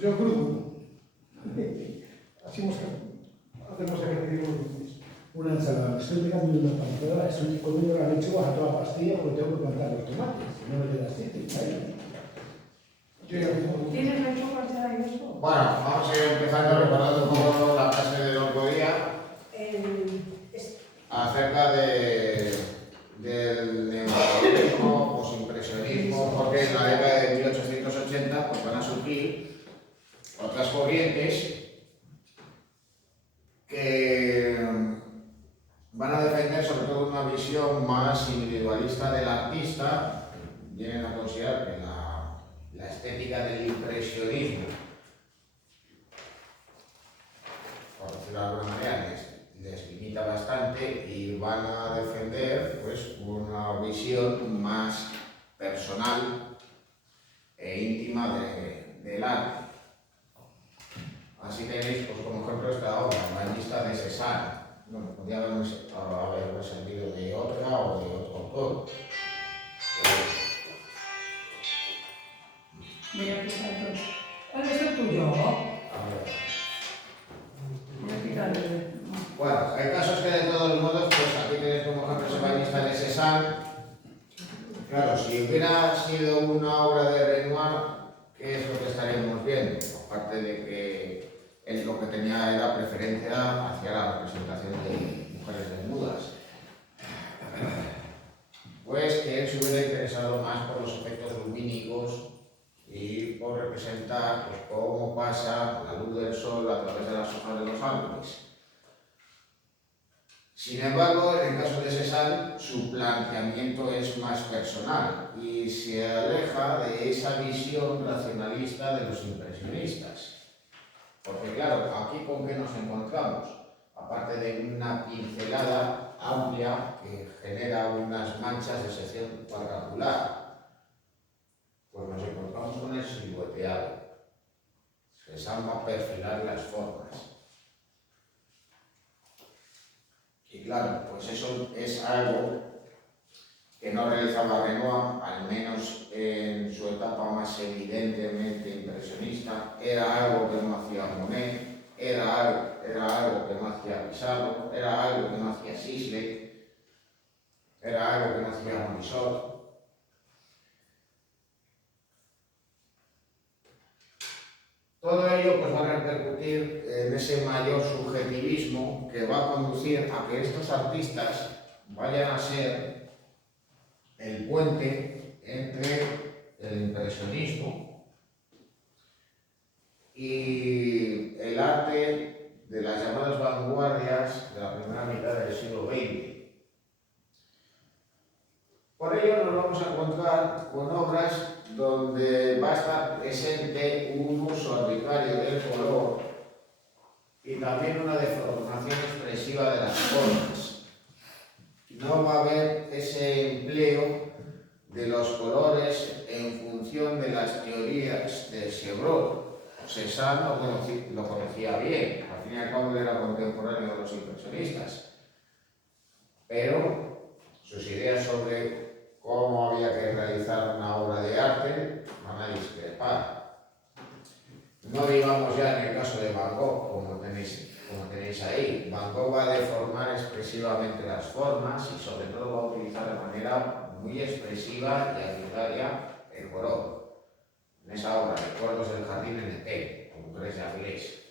Yo grupo. Hacemos una ensalada. Me estoy pegando una panzada, estoy comiendo la lechuga a toda pastilla porque tengo que plantar los tomates. No me queda sitio. ¿Tienes lechuga ya y eso? Bueno, vamos a ir empezando recordando un poco la clase del otro día acerca del neorrealismo, posimpresionismo, porque en la década de 1880 pues, van a surgir otras corrientes que van a defender sobre todo una visión más individualista del artista. Vienen a considerar que la estética del impresionismo, por decirlo de alguna manera, les limita bastante y van a defender pues, una visión más personal e íntima del arte. Así tenéis, pues, como ejemplo, esta obra, La lista de Cézanne. Bueno, podría haber servido de otra o de otro autor. Voy a quitar todo. ¿Cuál es el tuyo? A ver. Voy a quitarle. Bueno, el caso es que de todos modos, pues aquí tenéis como ejemplo La lista de Cézanne. Claro, si hubiera sido una obra de Renoir, ¿qué es lo que estaríamos viendo? Aparte de que él lo que tenía era preferencia hacia la representación de mujeres desnudas. Pues que él se hubiera interesado más por los efectos lumínicos y por representar pues, cómo pasa la luz del sol a través de las hojas de los árboles. Sin embargo, en el caso de Cézanne, su planteamiento es más personal y se aleja de esa visión racionalista de los impresionistas. Porque claro, aquí con qué nos encontramos, aparte de una pincelada amplia que genera unas manchas de sección cuadrangular, pues nos encontramos con el silueteado. Cézanne va a perfilar las formas. Y claro, pues eso es algo que no realizaba Renoir, al menos en su etapa más evidentemente impresionista. Era algo que no hacía Monet, era algo que no hacía Pissarro, era algo que no hacía Sisley, era algo que no hacía Morisot. Todo ello pues, va a repercutir en ese mayor subjetivismo que va a conducir a que estos artistas vayan a ser el puente entre el impresionismo y el arte de las llamadas vanguardias de la primera mitad del siglo XX. Por ello nos vamos a encontrar con obras donde va a estar presente un uso arbitrario del color y también una deformación expresiva de las formas. No va a haber ese empleo de los colores en función de las teorías de Chevreul. Cézanne lo conocía bien, al fin y al cabo era contemporáneo de los impresionistas, pero sus ideas sobre cómo había que realizar una obra de arte van a discrepar. No digamos ya en el caso de Van Gogh, como tenéis ahí. Van Gogh va a deformar expresivamente las formas y sobre todo va a utilizar de manera muy expresiva y arbitraria el color. En esa obra, Recuerdos del jardín en Etel, como Grèce Arles.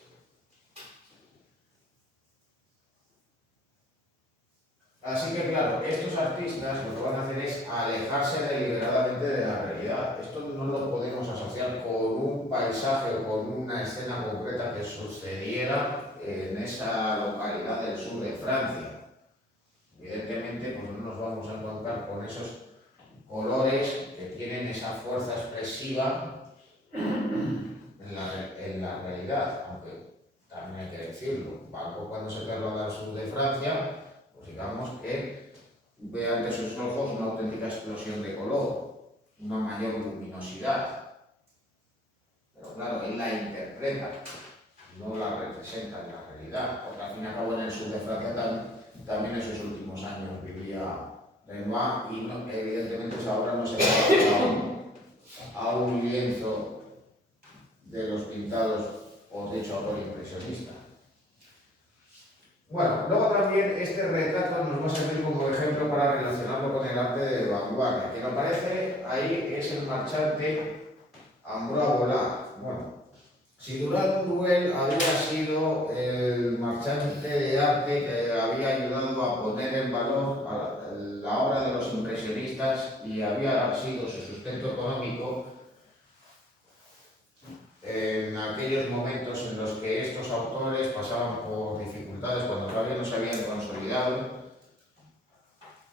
Así que claro, estos artistas lo que van a hacer es alejarse deliberadamente de la realidad. Esto no lo podemos asociar con un paisaje o con una escena concreta que sucediera en esa localidad del sur de Francia. Evidentemente, pues no nos vamos a encontrar con esos colores que tienen esa fuerza expresiva en la realidad, aunque también hay que decirlo. Van Gogh, cuando se traslada al sur de Francia, pues digamos que ve ante sus ojos una auténtica explosión de color, una mayor luminosidad. Pero claro, él la interpreta, no la representa en la realidad, porque al fin y al cabo en el sur de Francia también en sus últimos años vivía Renoir y evidentemente esa obra no se va a a un lienzo de los pintados o de hecho autor impresionista. Bueno, luego también este retrato nos va a servir como ejemplo para relacionarlo con el arte de vanguardia. Quien aparece ahí es el marchante Ambroise Vollard. Bueno, si Durand Ruel había sido el marchante de arte que había ayudado a poner en valor la obra de los impresionistas y había sido su sustento económico en aquellos momentos en los que estos autores pasaban por dificultades cuando todavía no se habían consolidado,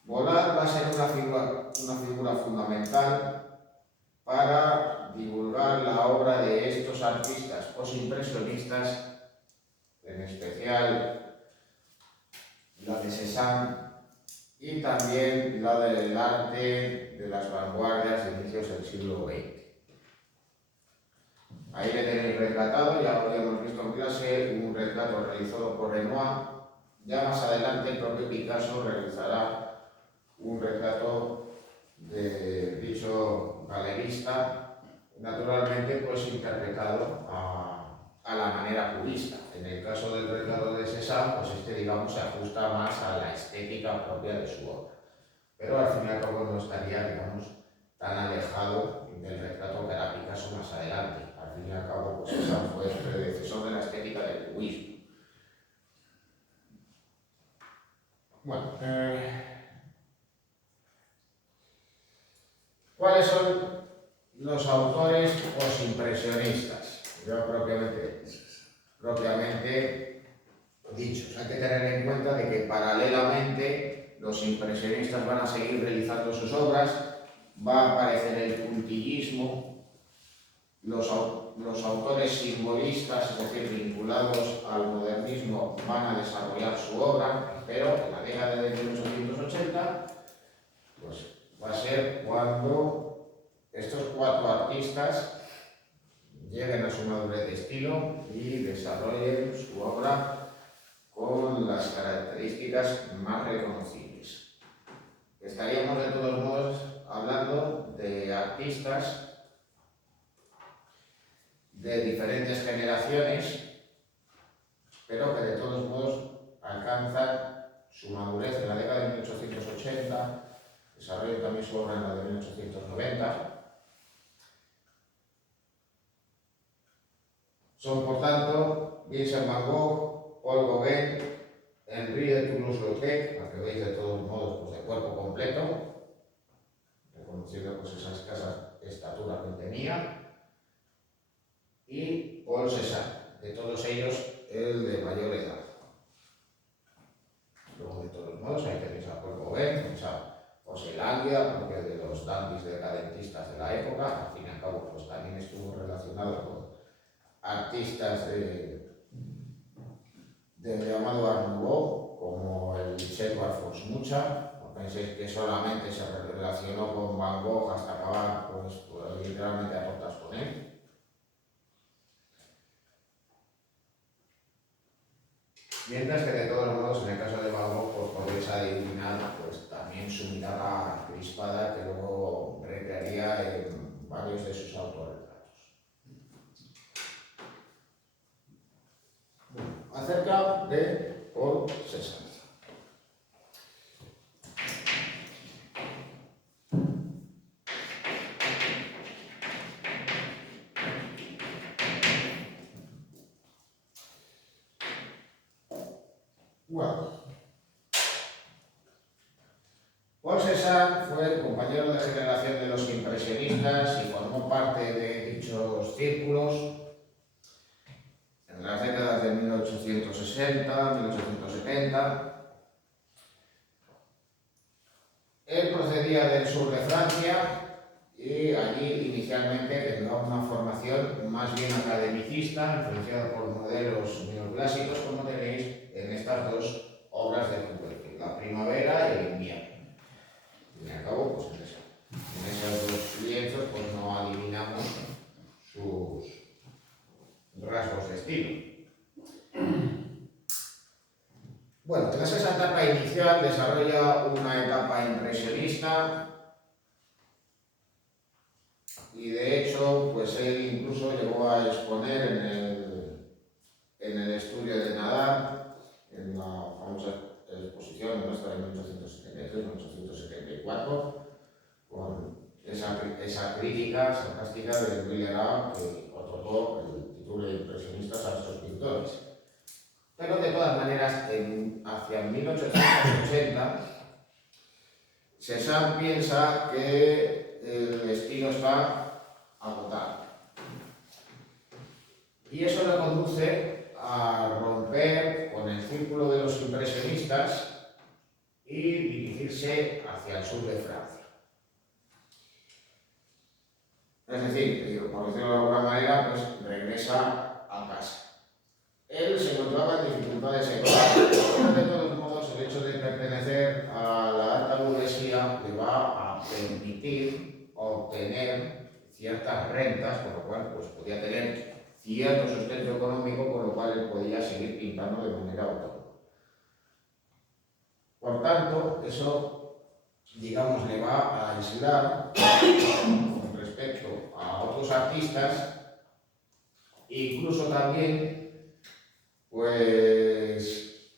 Vollard va a ser una figura fundamental para divulgar la obra de estos artistas posimpresionistas, en especial la de Cézanne y también la del arte de las vanguardias de inicios del siglo XX. Ahí le tenéis retratado, ya lo habíamos visto en clase, un retrato realizado por Renoir. Ya más adelante el propio Picasso realizará un retrato de dicho galerista, naturalmente pues interpretado a la manera cubista. En el caso del retrato de Cézanne, pues este digamos se ajusta más a la estética propia de su obra. Pero al fin y al cabo no estaría, digamos, tan alejado del retrato que hará Picasso más adelante. Al fin y al cabo, pues Cézanne fue el predecesor de la estética del cubismo. Bueno, ¿cuáles son los autores posimpresionistas? Ya propiamente dichos. Hay que tener en cuenta de que paralelamente los impresionistas van a seguir realizando sus obras, va a aparecer el puntillismo, los autores simbolistas, es decir, vinculados al modernismo, van a desarrollar su obra, pero en la década de 1880 pues, va a ser cuando estos cuatro artistas lleguen a su madurez de estilo y desarrollen su obra con las características más reconocibles. Estaríamos de todos modos hablando de artistas de diferentes generaciones, pero que de todos modos alcanzan su madurez en la década de 1880, desarrollan también su obra en la de 1890. Son, por tanto, Vincent van Gogh, Paul Gauguin, Henri de Toulouse-Lautrec, a que veis de todos modos pues, de cuerpo completo, reconociendo pues, esa escasa estatura que tenía, y Paul Cézanne, de todos ellos el de mayor edad. Luego, de todos modos, ahí tenéis a Paul Gauguin, tenéis a José Languia, porque de los dandies decadentistas de la época, al fin y al cabo, pues también estuvo relacionado con artistas del llamado Art Nouveau, como el Edouard Forsmucha. No penséis que solamente se relacionó con Van Gogh hasta acabar pues literalmente a tortas con él. Mientras que de todos modos, en el caso de Van Gogh, pues podéis adivinar pues, también su mirada crispada que luego recrearía en varios de sus autorretratos. Acerca de Paul Cézanne. Bueno, Paul Cézanne fue compañero de generación de los impresionistas y formó parte de dichos círculos en las décadas de 1860, 1870. Él procedía del sur de Francia y allí inicialmente tendrá una formación más bien academicista, influenciada por modelos neoclásicos, como tenéis en estas dos obras de Courbet, la primavera y el invierno. Y al cabo, pues en esos dos lienzos pues no adivinamos sus rasgos de estilo. Bueno, tras esa etapa inicial desarrolla una etapa impresionista y y de hecho, pues él incluso llegó a exponer en el estudio de Nadar, en la famosa exposición nuestra de 1873-1874, con esa crítica sarcástica de Louis Legrand que otorgó el título de impresionistas a estos pintores. Pero de todas maneras, hacia 1880, Cézanne piensa que el estilo está agotado. Y eso le conduce a romper con el círculo de los impresionistas y dirigirse hacia el sur de Francia. Es decir, por decirlo de alguna manera, pues regresa a casa. Él se encontraba en dificultades económicas, pero de todos modos el hecho de pertenecer a la alta burguesía le va a permitir obtener ciertas rentas, con lo cual pues, podía tener cierto sustento económico, con lo cual él podía seguir pintando de manera autónoma. Por tanto, eso, digamos, le va a aislar con respecto a otros artistas, incluso también pues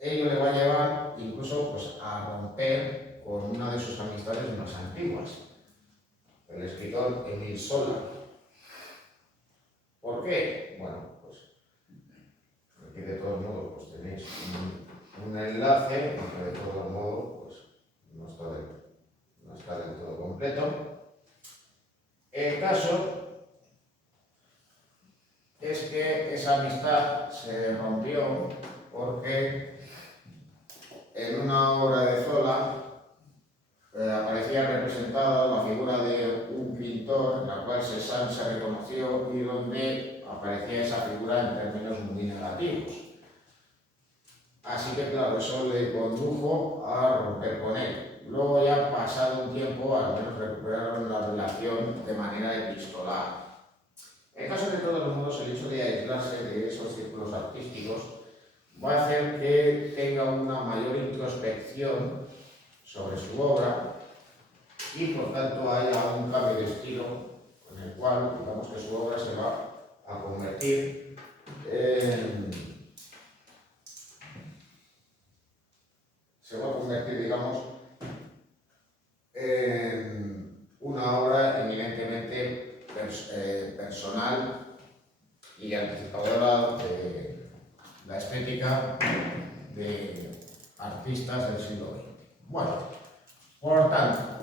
ello le va a llevar incluso pues, a romper con una de sus amistades más antiguas, el escritor Émile Zola. ¿Por qué? Bueno, pues aquí de todos modos pues, tenéis un enlace, aunque de todos modos pues, no está del todo completo. El caso es que esa amistad se rompió porque en una obra de Zola aparecía representada la figura de un pintor en la cual Cézanne se reconoció y donde aparecía esa figura en términos muy negativos. Así que claro, eso le condujo a romper con él. Luego ya pasado un tiempo, al menos recuperaron la relación de manera epistolar. En el caso de todos los modos, el hecho de aislarse de esos círculos artísticos va a hacer que tenga una mayor introspección sobre su obra y por tanto haya un cambio de estilo con el cual, digamos que su obra se va a convertir digamos, en una obra eminentemente personal y anticipadora de la estética de artistas del siglo XX. Bueno, por tanto,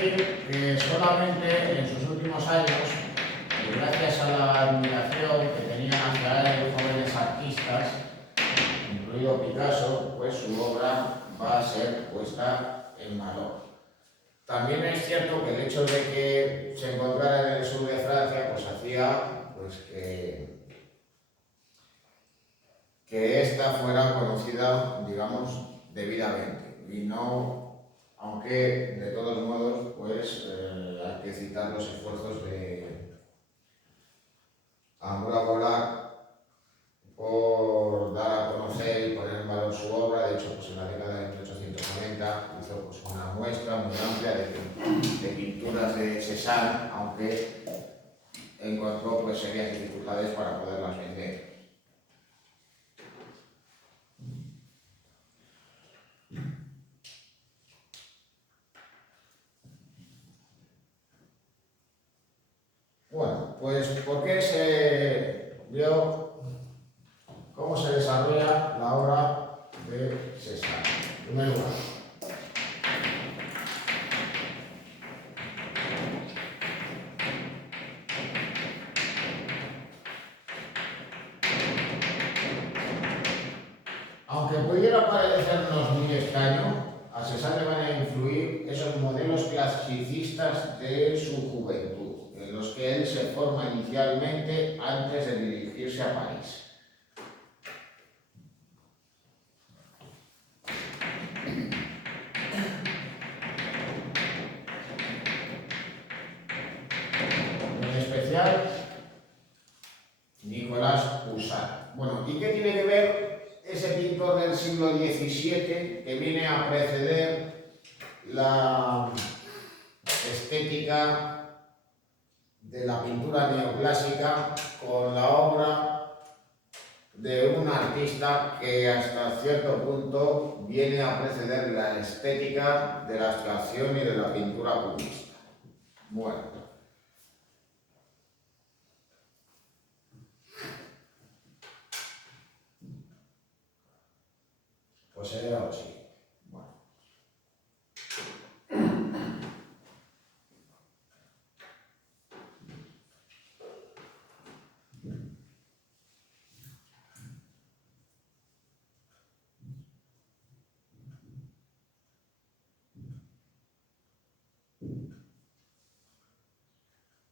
decir que solamente en sus últimos años, y gracias a la admiración que tenían hacia él jóvenes artistas, incluido Picasso, pues su obra va a ser puesta en valor. También es cierto que el hecho de que se encontrara en el sur de Francia, pues hacía pues, que esta fuera conocida, digamos, debidamente. Y no, aunque de todos modos, pues hay que citar los esfuerzos de Ambroise Vollard por dar a conocer y poner en valor su obra. De hecho, pues en la década de 1890 hizo pues, una muestra muy amplia de pinturas de Cézanne, aunque encontró pues, serias dificultades para poderlas vender. Bueno, pues ¿por qué se vio cómo se desarrolla la obra de Cézanne? En primer lugar, aunque pudiera parecernos muy extraño, a Cézanne le van a influir esos modelos clasicistas de su juventud, en los que él se forma inicialmente antes de dirigirse a París. En especial, Nicolas Poussin. Bueno, ¿y qué tiene que ver ese pintor del siglo XVII que viene a preceder la estética de la pintura neoclásica con la obra de un artista que hasta cierto punto viene a preceder la estética de la abstracción y de la pintura cubista? Bueno, pues era lo siguiente.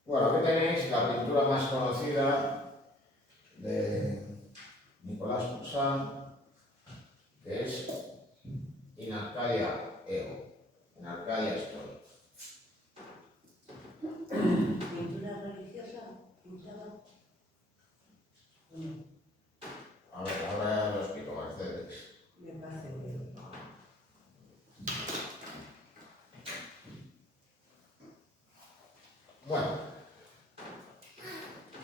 Bueno, aquí tenéis la pintura más conocida de Nicolas Poussin, que es In Arcadia Ego, en Arcadia Story. ¿Pintura religiosa? ¿Pintada? A ver, ahora lo explico, Mercedes. Me parece bien. Bueno,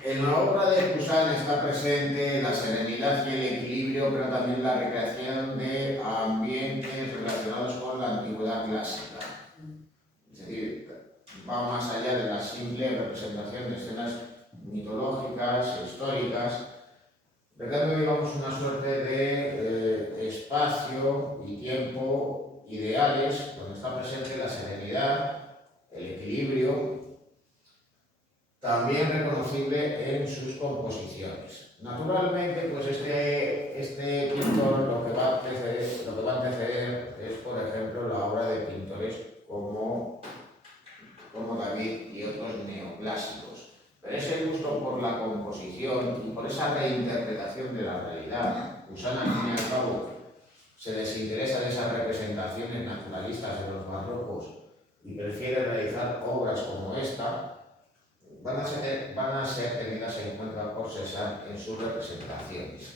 en la obra de Poussin está presente la serenidad y el equilibrio, pero también la recreación de ambientes relacionados con la antigüedad clásica. Es decir, va más allá de la simple representación de escenas mitológicas, históricas, creando, digamos, una suerte de espacio y tiempo ideales donde está presente la serenidad, el equilibrio, también reconocible en sus composiciones. Naturalmente, pues este pintor lo que va a anteceder es, por ejemplo, la obra de pintores como David y otros neoclásicos. Pero ese gusto por la composición y por esa reinterpretación de la realidad, Poussin, al fin y al cabo, se desinteresa de esas representaciones naturalistas de los barrocos y prefiere realizar obras como esta, van a ser tenidas en cuenta por Cézanne en sus representaciones.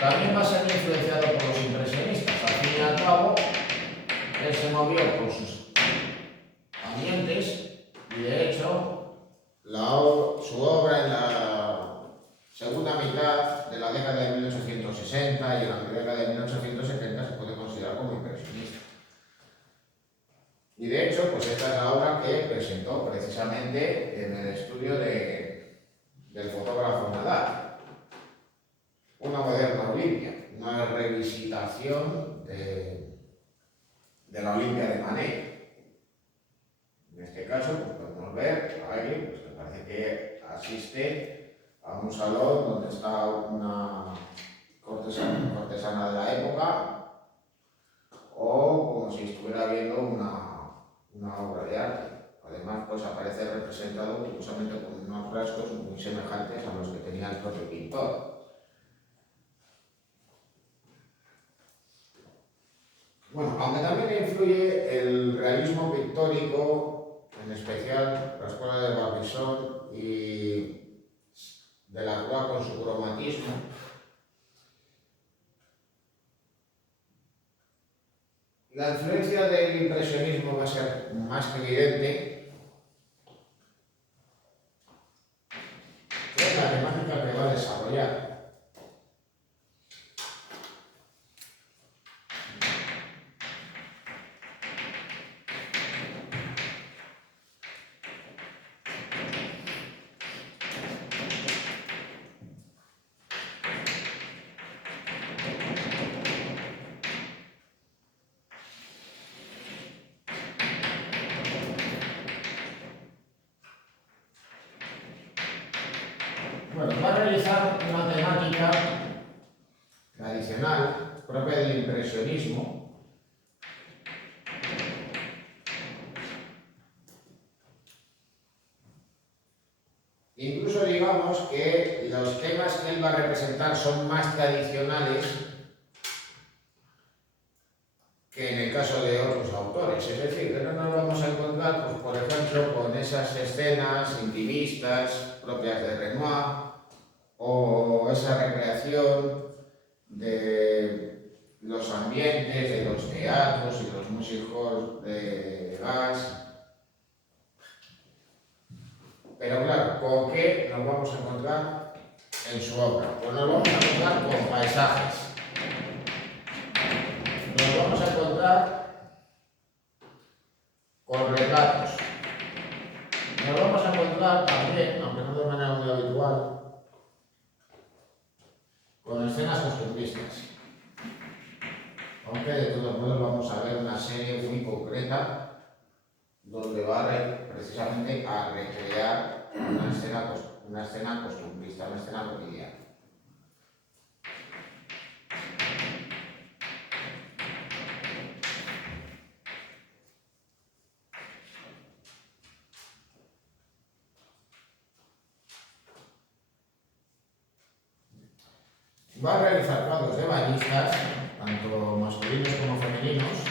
También va a ser influenciado por los impresionistas. Al fin y al cabo, él se movió por sus ambientes y, de hecho, su obra en la segunda mitad de la década de 1860 y en la década de 1870 se puede considerar como impresionista. Y de hecho, pues pues esta es la obra que presentó precisamente en el estudio del fotógrafo Nadal. Una moderna Olimpia, una revisitación de la Olimpia de Manet. En este caso, pues podemos ver a alguien pues, que parece que asiste a un salón donde está una cortesana de la época, o como si estuviera viendo una obra de arte. Además, pues aparece representado curiosamente con unos rasgos muy semejantes a los que tenía el propio pintor. Bueno, aunque también influye el realismo pictórico, en especial la escuela de Barbizon y de la Croix con su cromatismo, la influencia del impresionismo va a ser más que evidente. Es la temática que va a desarrollar. Bueno, va a realizar una temática tradicional propia del impresionismo, incluso digamos que los temas que él va a representar son más tradicionales que en el caso de otros autores, es decir, que no nos vamos a encontrar, pues, por ejemplo, con esas escenas intimistas propias de Renoir, o esa recreación de los ambientes, de los teatros y los músicos de gas. Pero claro, ¿con qué nos vamos a encontrar en su obra? Pues nos vamos a encontrar con paisajes. Nos vamos a encontrar con retratos. Nos vamos a encontrar también, aunque no de manera muy habitual, con escenas costumbristas. Aunque de todos modos vamos a ver una serie muy concreta donde va precisamente a recrear una escena costumbrista, una escena cotidiana. Va a realizar cuadros de bañistas, tanto masculinos como femeninos,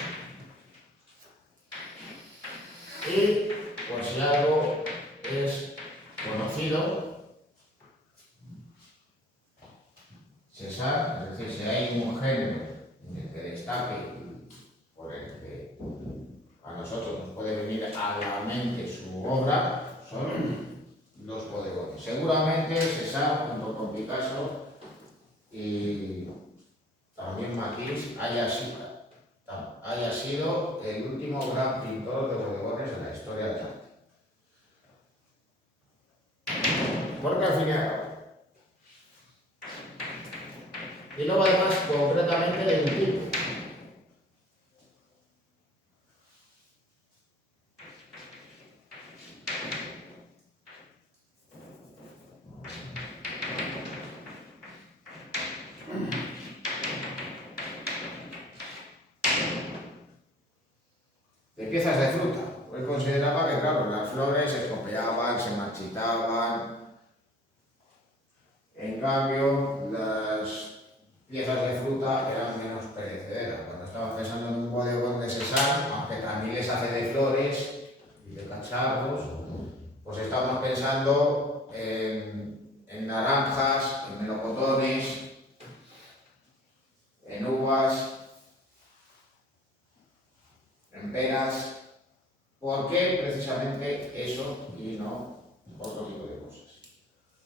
y por si algo es conocido, César, es decir, si hay un género en el que destaque, por el que a nosotros nos puede venir a la mente su obra, son los bodegones. Seguramente César, junto con Picasso y también Matisse, haya sido el último gran pintor de bodegones en la historia del arte. Porque al fin y al cabo. Y luego además concretamente de un tipo. De piezas de fruta. Él consideraba que, claro, las flores se estropeaban, se marchitaban. En cambio, las piezas de fruta eran menos perecederas. Cuando estaba pensando en un bodegón de César, aunque también les hace de flores y de cacharros, pues estamos pensando en naranjas, en melocotones, en uvas, en peras. ¿Por qué precisamente eso y no otro tipo de cosas?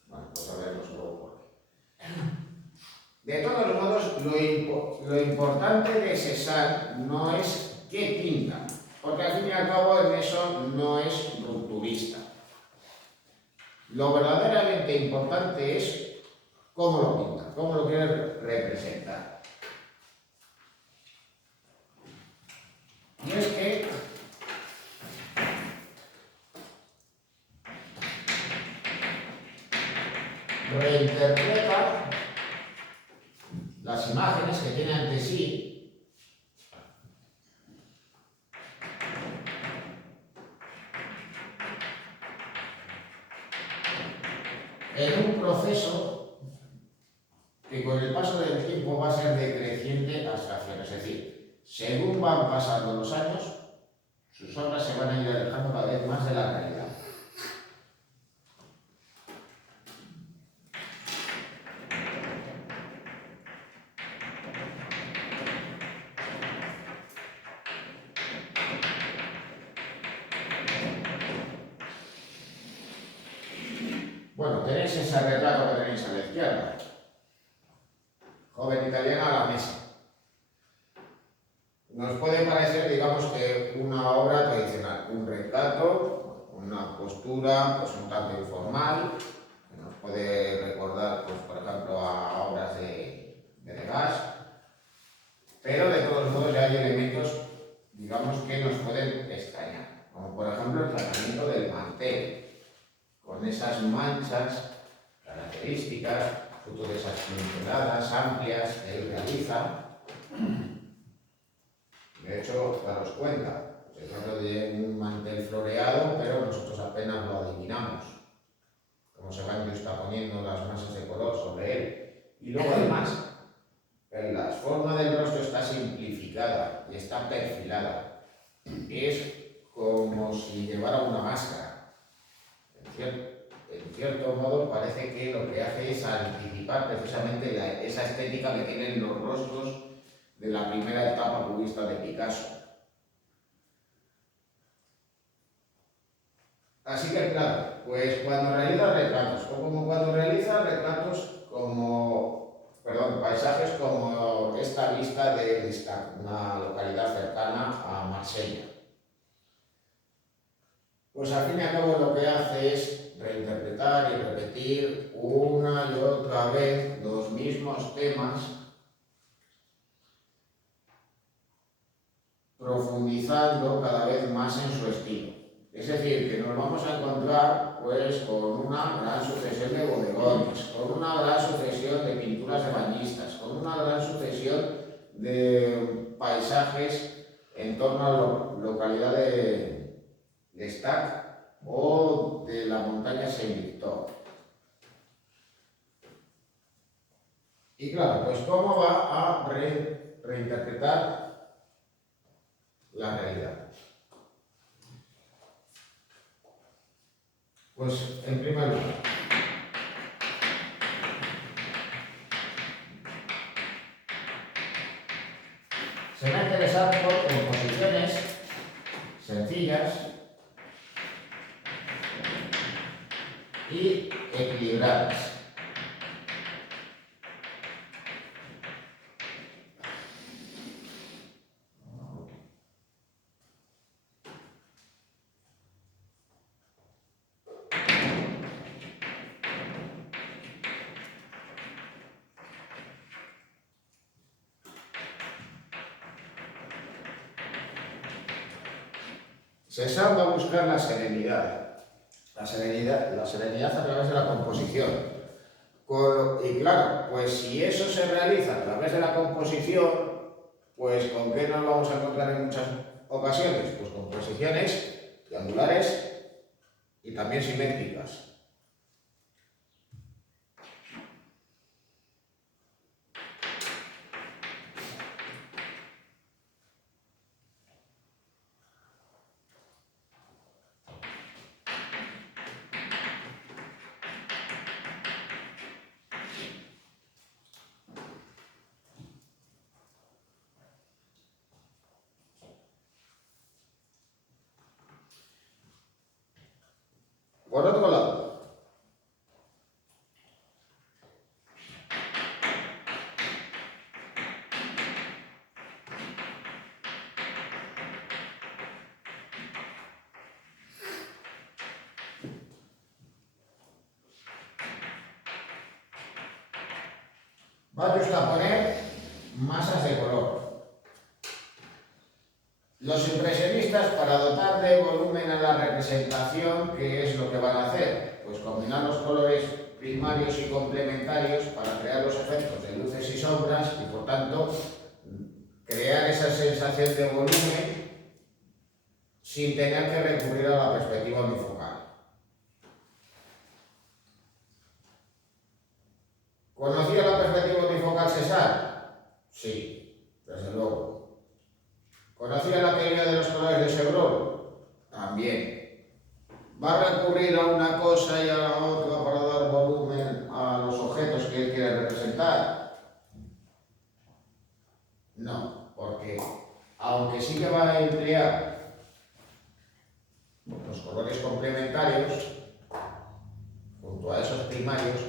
Bueno, pues a verlos luego por qué. De todos modos, lo importante de Cézanne no es qué pinta, Porque al fin y al cabo en eso no es rupturista. Lo verdaderamente importante es cómo lo pinta, cómo lo quiere representar. Y es que reinterpreta las imágenes que tiene ante sí en un proceso que con el paso del tiempo va a ser de creciente abstracción. Es decir, según van pasando los años, sus obras se van a ir alejando cada vez más de la realidad. Bueno, tenéis ese retrato que tenéis a la izquierda. Joven italiana a la mesa. Nos puede parecer, digamos, que una obra tradicional, un retrato, una postura, pues un tanto informal, que nos puede recordar, pues, por ejemplo, a obras de Degas, pero de todos modos ya hay elementos, digamos, que nos pueden extrañar, como por ejemplo el tratamiento del mantel, con esas manchas características, fruto de esas pinceladas amplias que él realiza. De hecho, daros cuenta, se trata de un mantel floreado, pero nosotros apenas lo adivinamos, como se van poniendo las masas de color sobre él. Y luego además, la forma del rostro está simplificada y está perfilada. Es como si llevara una máscara. En cierto modo parece que lo que hace es anticipar precisamente esa estética que tienen los rostros de la primera etapa cubista de Picasso. Así que claro, pues cuando realiza retratos, o como cuando realiza retratos como, paisajes como esta vista de Estac, una localidad cercana a Marsella. Pues al fin y al cabo lo que hace es reinterpretar y repetir una y otra vez los mismos temas, profundizando cada vez más en su estilo. Es decir, que nos vamos a encontrar pues con una gran sucesión de bodegones, con una gran sucesión de pinturas de bañistas, con una gran sucesión de paisajes en torno a la localidad de Estac o de la montaña Saint-Victor. Y claro, pues ¿cómo va a reinterpretar la realidad? Pues en primer lugar, se va a interesar por composiciones sencillas y equilibradas. César va a buscar la serenidad a través de la composición. Y claro, pues si eso se realiza a través de la composición, pues ¿con qué nos vamos a encontrar en muchas ocasiones? Pues con composiciones triangulares y también simétricas. Por otro lado, Va a poner masas de color. Los impresionistas, para dotar de volumen a la representación, ¿qué es lo que van a hacer? Pues combinar los colores primarios y complementarios para crear los efectos de luces y sombras y, por tanto, crear esa sensación de volumen sin tener que recurrir a la perspectiva unifocal. ¿Conocía la perspectiva unifocal César? Sí, desde luego. ¿Conocía la teoría de los colores de Chevreul? También. ¿Va a recurrir a una cosa y a la otra para dar volumen a los objetos que él quiere representar? No, porque aunque sí que va a emplear los colores complementarios junto a esos primarios,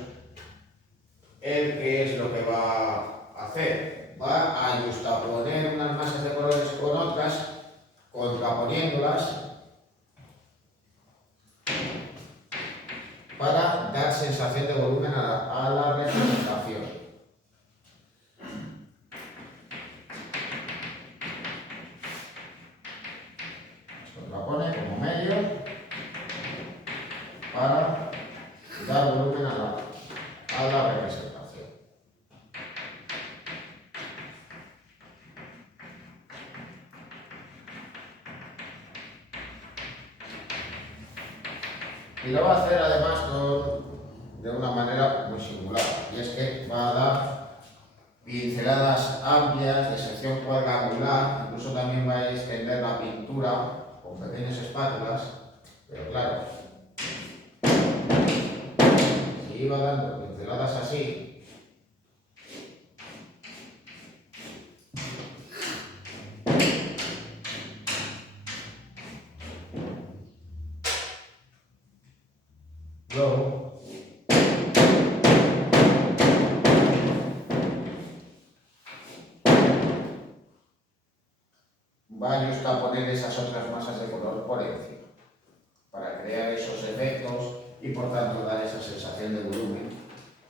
¿él qué es lo que va a hacer? Va a justaponer unas masas de colores con otras, contraponiéndolas, para dar sensación de volumen a la representación. Las contrapone como medio para dar volumen a la representación. Y lo va a hacer además de una manera muy singular, y es que va a dar pinceladas amplias de sección cuadrangular, incluso también va a extender la pintura con pequeñas espátulas, pero claro, si iba dando pinceladas así, luego va a justaponer esas otras masas de color por encima para crear esos efectos y, por tanto, dar esa sensación de volumen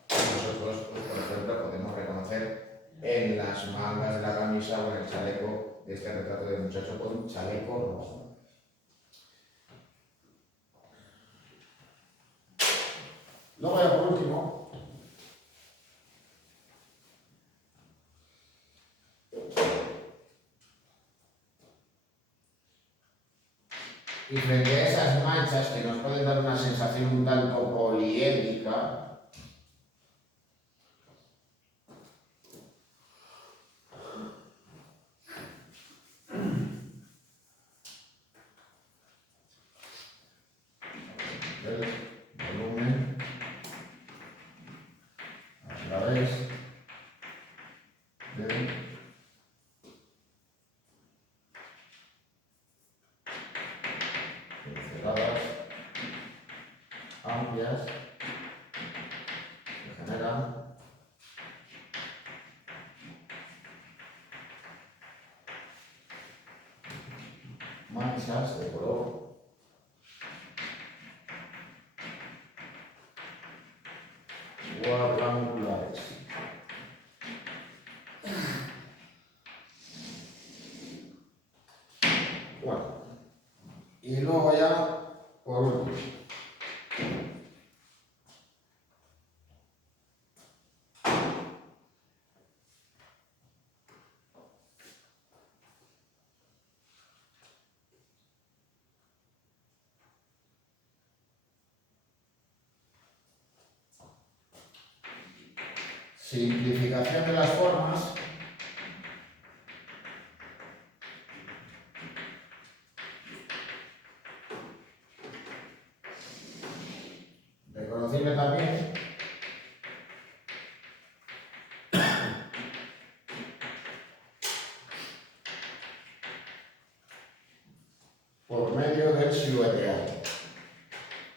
que nosotros, pues, por ejemplo, podemos reconocer en las mangas de la camisa o en el chaleco de este retrato de muchacho con chaleco rojo. Luego, ya por último, y frente a esas manchas que nos pueden dar una sensación un tanto poliédrica, el volumen a través de pinceladas amplias que generan manchas de color cuadrangulares. Bueno, y luego ya, por último, simplificación de las formas. Reconocible también por medio del silueteado.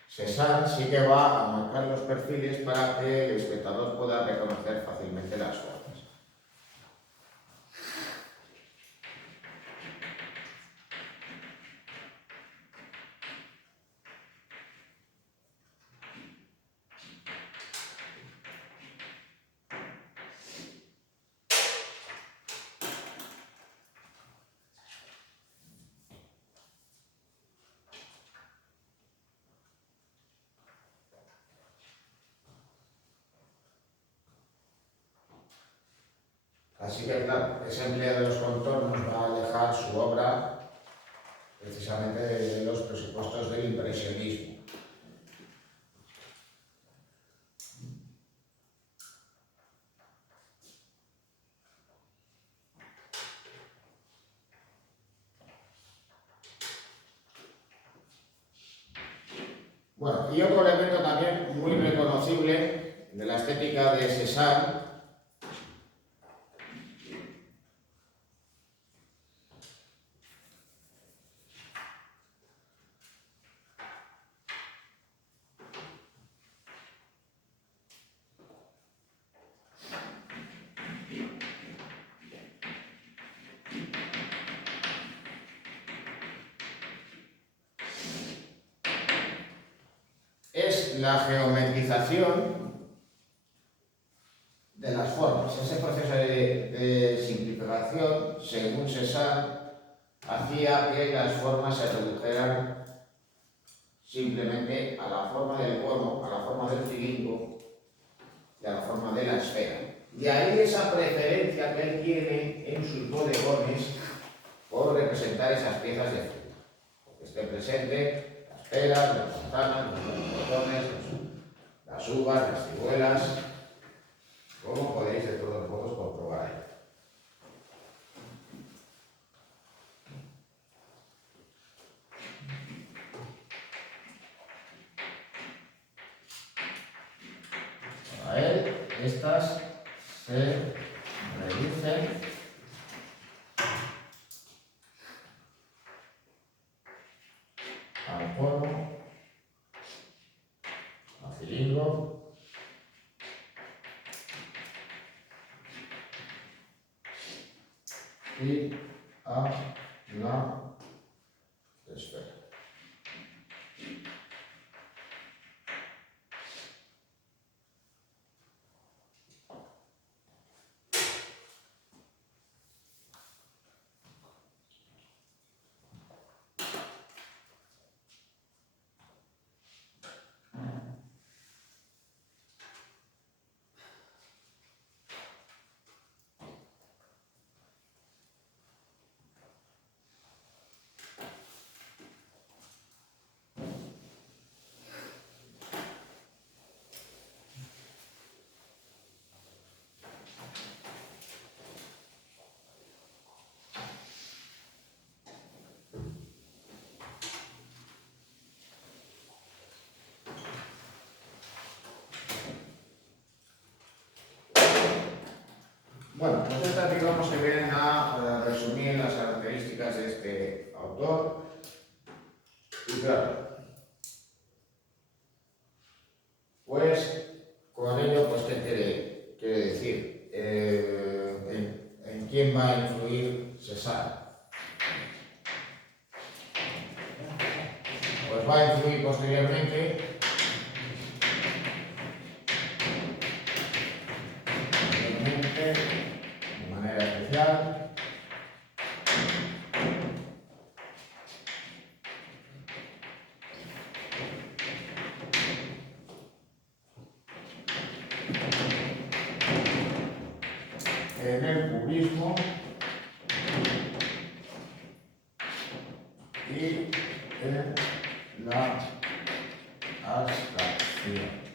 César sí que va a marcar los perfiles para que el espectador pueda reconocer fácilmente las formas. Así que, claro, ese empleo de los contornos va a alejar su obra precisamente de los presupuestos del impresionismo. Bueno, y otro elemento también muy reconocible de la estética de Cézanne es la geometrización de las formas. Ese proceso de simplificación, según Cézanne, hacía que las formas se redujeran simplemente a la forma del cono, a la forma del cilindro y a la forma de la esfera. De ahí esa preferencia que él tiene en sus bodegones por representar esas piezas de fruta. Que esté presente las peras, las manzanas, los melocotones, las uvas, las ciruelas, como podéis de todos modos comprobar ahí. A ver, estas se reducen al cono, al cilindro y a la esfera. Bueno, pues estas digamos que vienen a resumir las características de este autor. Y claro, pues con ello, pues ¿qué quiere decir? ¿En quién va a influir Cézanne? Pues va a influir posteriormente de manera especial en el cubismo y en la abstracción.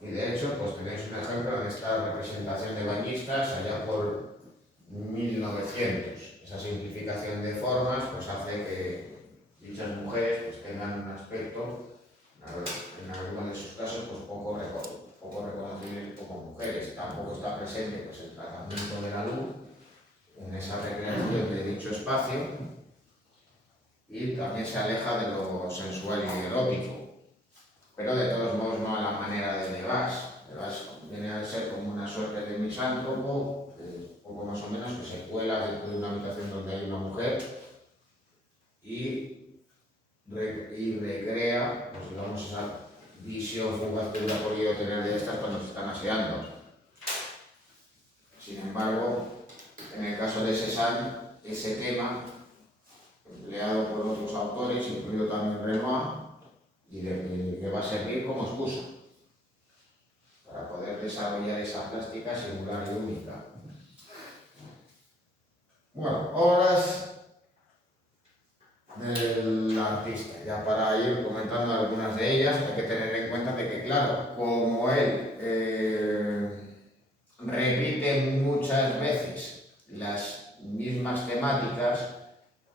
Y de hecho, pues tenéis un ejemplo de esta representación de bañistas allá por 1900. Esa simplificación de formas pues hace que dichas mujeres pues tengan un aspecto, en algunos de sus casos, pues poco reconocible como mujeres. Tampoco está presente pues, el tratamiento de la luz en esa recreación de dicho espacio y también se aleja de lo sensual y erótico. Pero de todos modos no a la manera de Degas. Degas viene a ser como una suerte de misántropo, poco más o menos, que se cuela dentro de una habitación donde hay una mujer y recrea, pues digamos, esa visión fugaz que hubiera podido tener de estas cuando se están aseando. Sin embargo, en el caso de Cézanne, ese tema, empleado por otros autores, incluido también Renoir, y que va a servir como excusa para poder desarrollar esa plástica singular y única. Bueno, obras del artista. Ya para ir comentando algunas de ellas, hay que tener en cuenta de que, claro, como él repite muchas veces las mismas temáticas,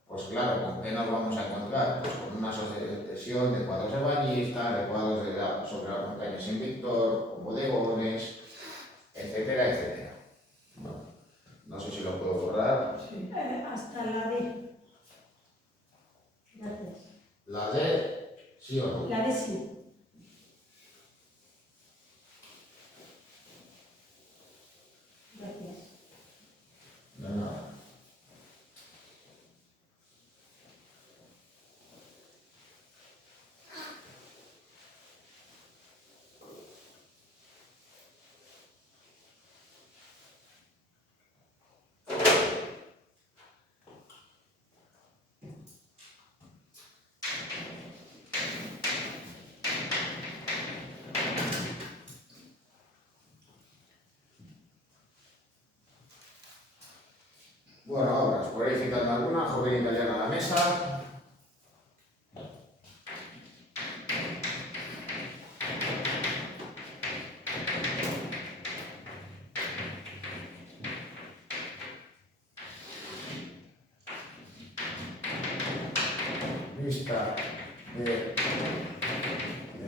pues claro, ¿con qué nos vamos a encontrar? Pues con una sucesión de cuadros de bañistas, de cuadros sobre las montañas sin Víctor, con bodegones, etcétera, etcétera. Bueno, no sé si lo puedo borrar. Sí. Hasta la D. Gracias. La D, sí o no. La D sí. Gracias. De nada. Bueno, ahora os podéis citando alguna, joven italiana a la mesa. Vista de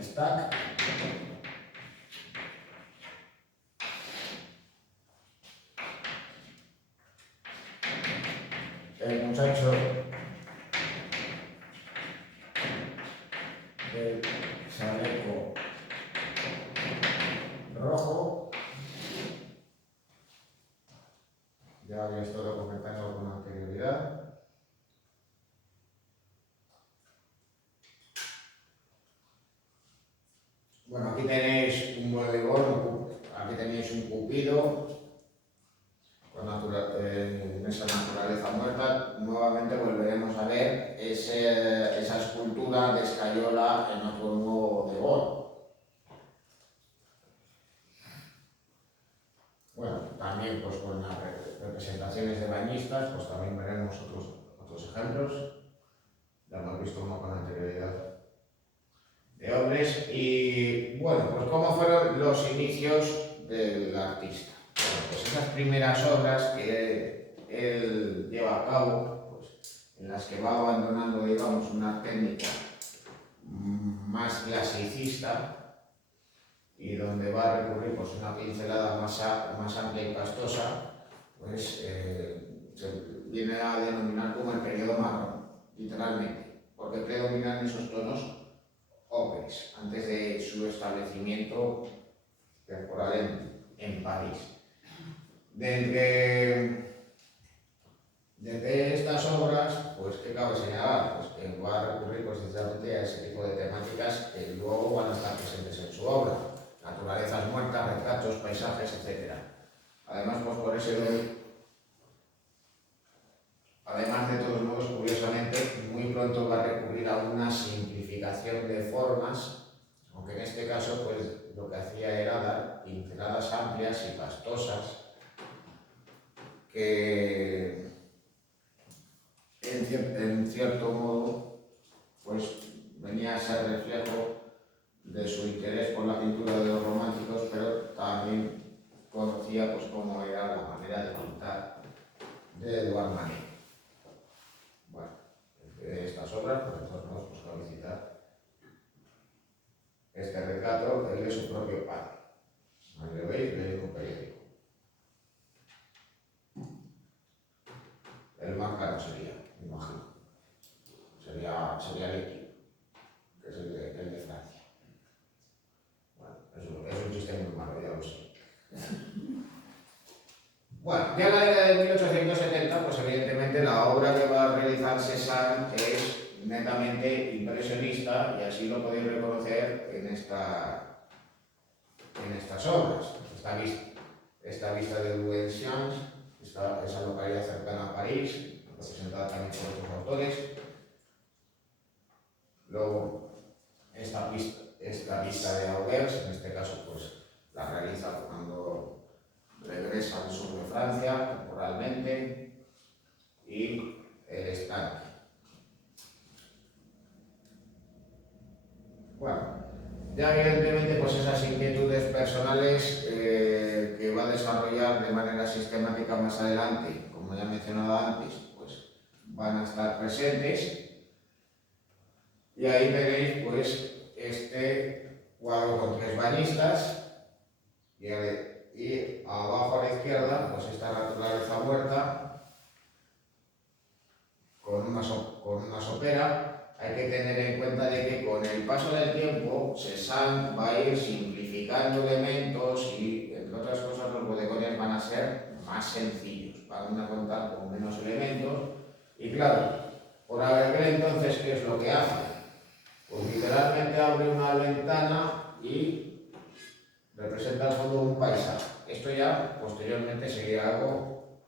Stack. El muchacho del chaleco rojo. Ya había estado comentando con anterioridad. Bueno, aquí tenéis un bodegón, aquí tenéis un cupido en esa naturaleza muerta. Nuevamente volveremos a ver esa escultura de escayola en otro nuevo bodegón. Bueno, también pues con las representaciones de bañistas, pues también veremos otros ejemplos. Ya hemos visto uno con anterioridad de hombres. Y bueno, pues cómo fueron los inicios del artista. Bueno, pues esas primeras obras que él lleva a cabo, pues, en las que va abandonando, digamos, una técnica más clasicista y donde va a recurrir pues, una pincelada más amplia y pastosa, pues se viene a denominar como el periodo marrón, literalmente, porque predominan esos tonos ocres antes de su establecimiento temporal en París. Desde estas obras, pues ¿qué cabe señalar? Pues que va a recurrir precisamente a ese tipo de temáticas que luego van a estar presentes en su obra: naturalezas muertas, retratos, paisajes, etc. Además, pues por ese Además, de todos modos, curiosamente, muy pronto va a recurrir a una simplificación de formas, aunque en este caso, pues lo que hacía era dar pinceladas amplias y pastosas que, en cierto modo, pues venía a ser reflejo de su interés por la pintura de los románticos, pero también conocía pues cómo era la manera de pintar de Edouard Manet. Bueno, de estas obras, pues de todos modos, pues cabe citar este retrato, el de su propio padre. Ahí lo veis, leéis un periódico. El más caro sería, me imagino. Sería Lecky, que es el de Francia. Bueno, es un chiste muy malo, ya lo sé. Bueno, ya en la década de 1870, pues evidentemente la obra que va a realizar Cézanne es netamente impresionista, y así lo podéis reconocer en estas obras. esta vista de Douai-Champs, esa localidad cercana a París, representada también por otros autores. Luego, esta vista de Auvers, en este caso, pues la realiza cuando regresa al sur de Francia, temporalmente, y el estanque. Bueno, ya evidentemente pues esas inquietudes personales que va a desarrollar de manera sistemática más adelante, como ya he mencionado antes, pues van a estar presentes. Y ahí veréis pues este cuadro con 3 bañistas y abajo a la izquierda pues esta naturaleza muerta con una sopera. Hay que tener en cuenta de que con el paso del tiempo Cézanne va a ir simplificando elementos y, entre otras cosas, los bodegones van a ser más sencillos, van a contar con menos elementos. Y claro, por Abergre entonces, ¿qué es lo que hace? Pues literalmente abre una ventana y representa al fondo un paisaje. Esto ya posteriormente sería algo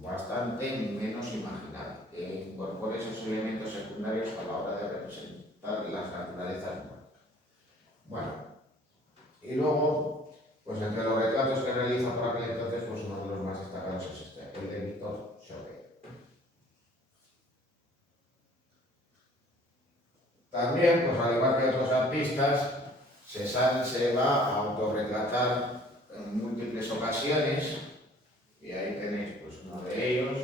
bastante menos imaginable, que incorpore esos elementos secundarios a la hora de representar las naturalezas muertas. Bueno, y luego, pues entre los retratos que realiza por aquel entonces, pues uno de los más destacados es este, el de Victor Chauvet. También, pues al igual que otros artistas, Cézanne se va a autorretratar en múltiples ocasiones, y ahí tenéis pues uno de ellos,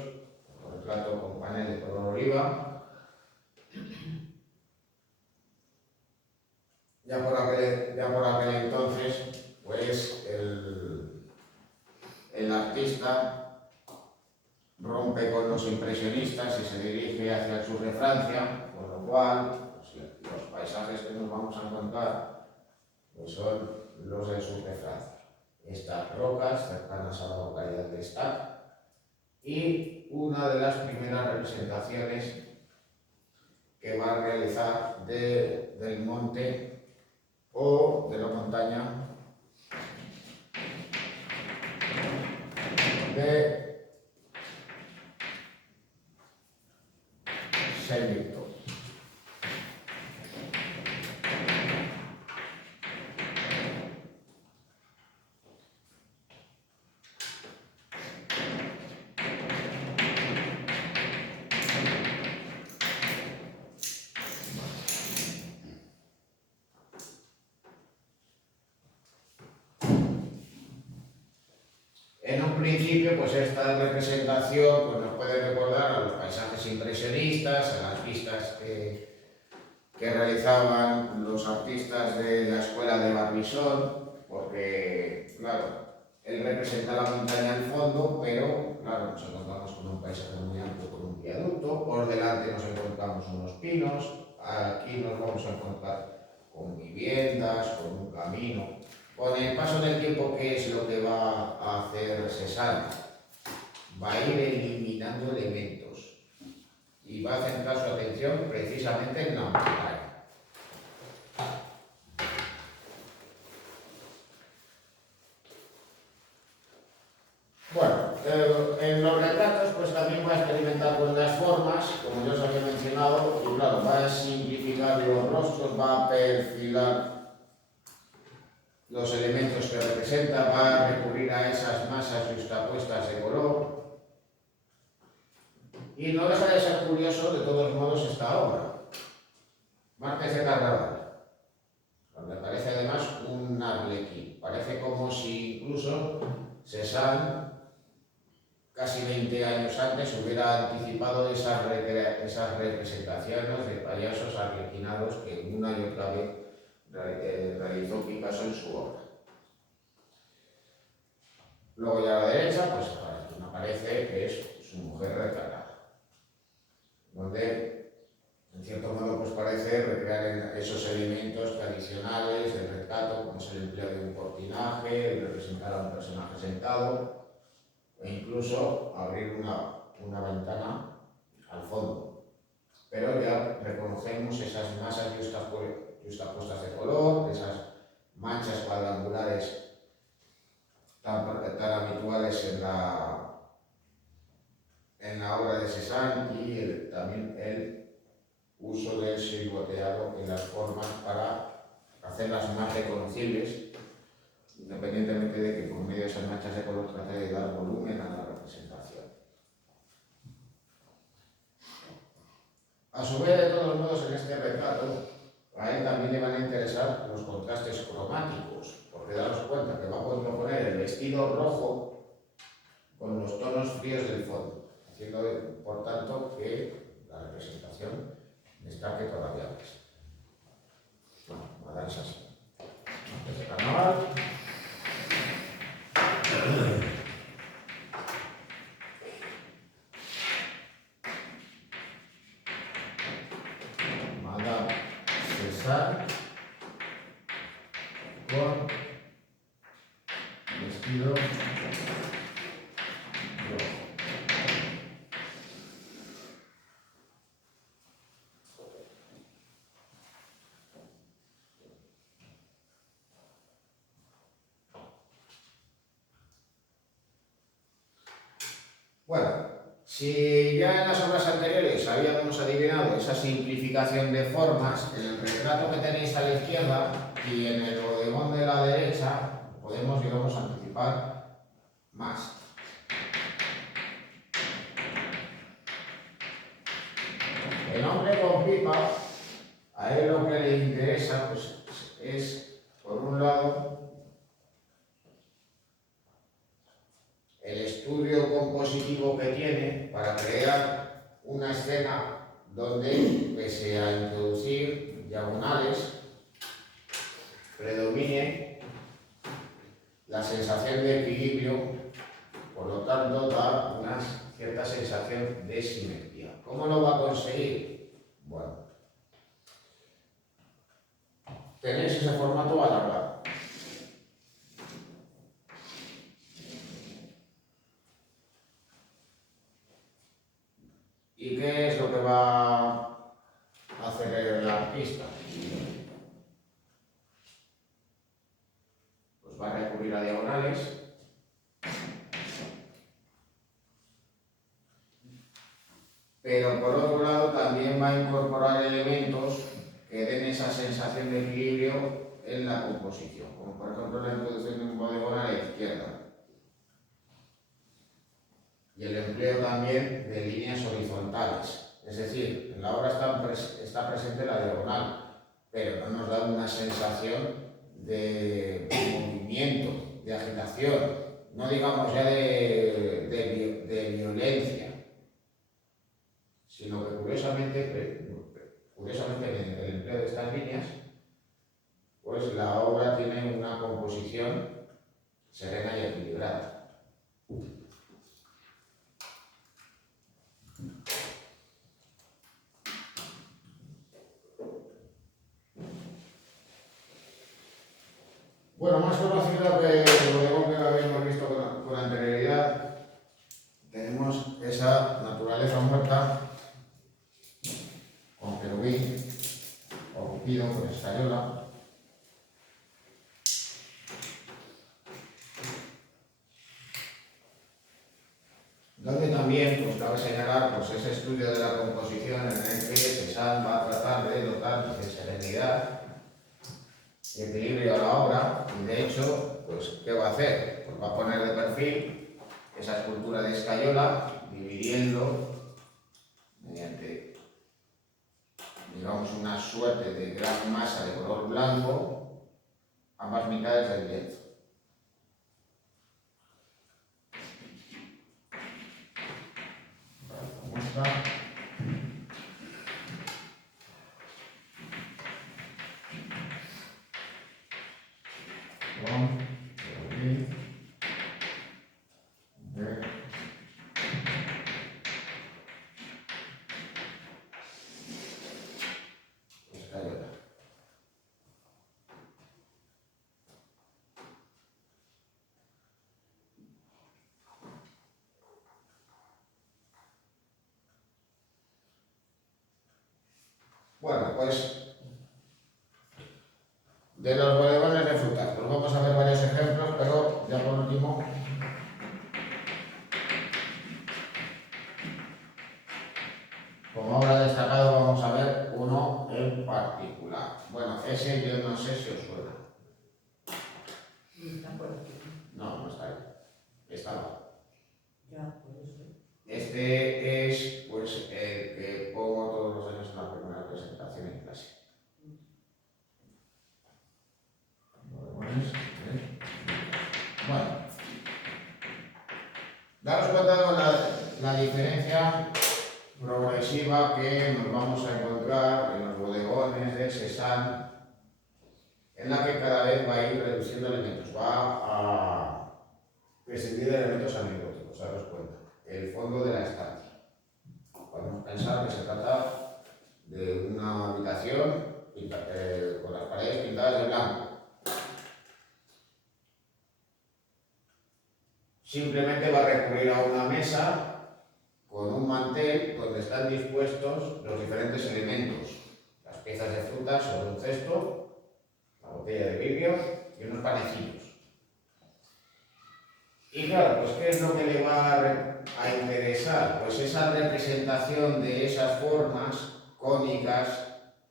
un retrato con panel de color oliva. Ya por aquel entonces, pues el artista rompe con los impresionistas y se dirige hacia el sur de Francia, con lo cual los paisajes que nos vamos a encontrar pues son los del sur de Francia. Estas rocas cercanas a la localidad de Stac y una de las primeras representaciones que va a realizar del monte o de la montaña de Saint-Victor. En un principio, pues esta representación pues nos puede recordar a los paisajes impresionistas, a las vistas que realizaban los artistas de la escuela de Barbizon, porque, claro, él representa la montaña al fondo, pero, claro, nos encontramos con un paisaje muy amplio, con un viaducto, por delante nos encontramos unos pinos, aquí nos vamos a encontrar con viviendas, con un camino. Con el paso del tiempo, ¿qué es lo que va a hacer Cézanne? Va a ir eliminando elementos y va a centrar su atención precisamente en la montaña. Bueno, en los retratos pues también va a experimentar con las formas, como ya os había mencionado, y claro, va a simplificar los rostros, va a perfilar los elementos que representa, va a recurrir a esas masas justapuestas de color. Y no deja de ser curioso, de todos modos, esta obra. Márquez de Carnaval. Me parece además un arlequín. Parece como si incluso Cézanne, casi 20 años antes, hubiera anticipado esas representaciones de payasos arlequinados que una y otra vez realizó Picasso en su obra. Luego ya a la derecha pues aparece que es su mujer retratada, donde en cierto modo pues parece recrear esos elementos tradicionales del retrato, como es el empleo de un cortinaje, el representar a un personaje sentado e incluso abrir una ventana al fondo. Pero ya reconocemos esas masas justapuestas de color, esas manchas cuadrangulares tan habituales en la obra de Cézanne y también el uso del silboteado en las formas para hacerlas más reconocibles, independientemente de que por medio de esas manchas de color trate de dar volumen a la representación. A su vez, de todos modos, en este retrato, a él también le van a interesar los contrastes cromáticos, porque daros cuenta que va a poner el vestido rojo con los tonos fríos del fondo, haciendo, por tanto, que la representación destaque todavía más. Bueno, a darse así. Desde carnaval. Madame Cézanne con vestido rojo. Bueno, si ya en las obras anteriores habíamos adivinado esa simplificación de formas, en el retrato que tenéis a la izquierda y en el bodegón de la derecha, podemos, digamos, anticipar más. El hombre con pipa, a él lo que le interesa pues, es, por un lado, el estudio compositivo que tiene para crear una escena donde, pese a introducir diagonales, predomine la sensación de equilibrio, por lo tanto da una cierta sensación de simetría. ¿Cómo lo va a conseguir? Bueno, tenéis ese formato alargado. ¿Y qué es lo que va a hacer el artista? Pues va a recurrir a diagonales. Pero por otro lado también va a incorporar elementos que den esa sensación de equilibrio en la composición, como por ejemplo la introducción de un bodegón a la izquierda. Y el empleo también de líneas horizontales, es decir, en la obra está presente la diagonal, pero no nos da una sensación de movimiento, de agitación, no digamos ya de violencia, sino que curiosamente mediante el empleo de estas líneas, pues la obra tiene una composición serena y equilibrada. Bueno, más conocido que el bodegón que habíamos visto con anterioridad, tenemos esa naturaleza muerta con querubín o cupido con escayola. Donde también pues, cabe señalar pues, ese estudio de la composición en el que Cézanne va a tratar de dotar de serenidad y equilibrio a la obra, y de hecho, pues, ¿qué va a hacer? Pues va a poner de perfil esa escultura de escayola, dividiendo mediante, digamos, una suerte de gran masa de color blanco ambas mitades del lienzo. Muestra. Bueno, pues de los bodegones de frutas, pues vamos a ver varios ejemplos, pero ya por último, como habrá destacado, vamos a ver uno en particular. Bueno, ese yo no sé si os suena. Está por aquí. No, no está ahí. Está abajo. Ya, por eso. Este es pues el que pongo todos los años en la primera presentación en clase. Bueno, daros cuenta con la diferencia progresiva que nos vamos a encontrar en los bodegones de Cézanne, en la que cada vez va a ir reduciendo elementos, va a prescindir de elementos anecdóticos, daros cuenta. El fondo de la estancia. Podemos pensar que se trata de una habitación con las paredes pintadas de blanco. Simplemente va a recurrir a una mesa con un mantel donde están dispuestos los diferentes elementos. Las piezas de fruta sobre un cesto, la botella de vidrio y unos panecillos. Y claro, pues ¿qué es lo que le va a interesar? Pues esa representación de esas formas cónicas,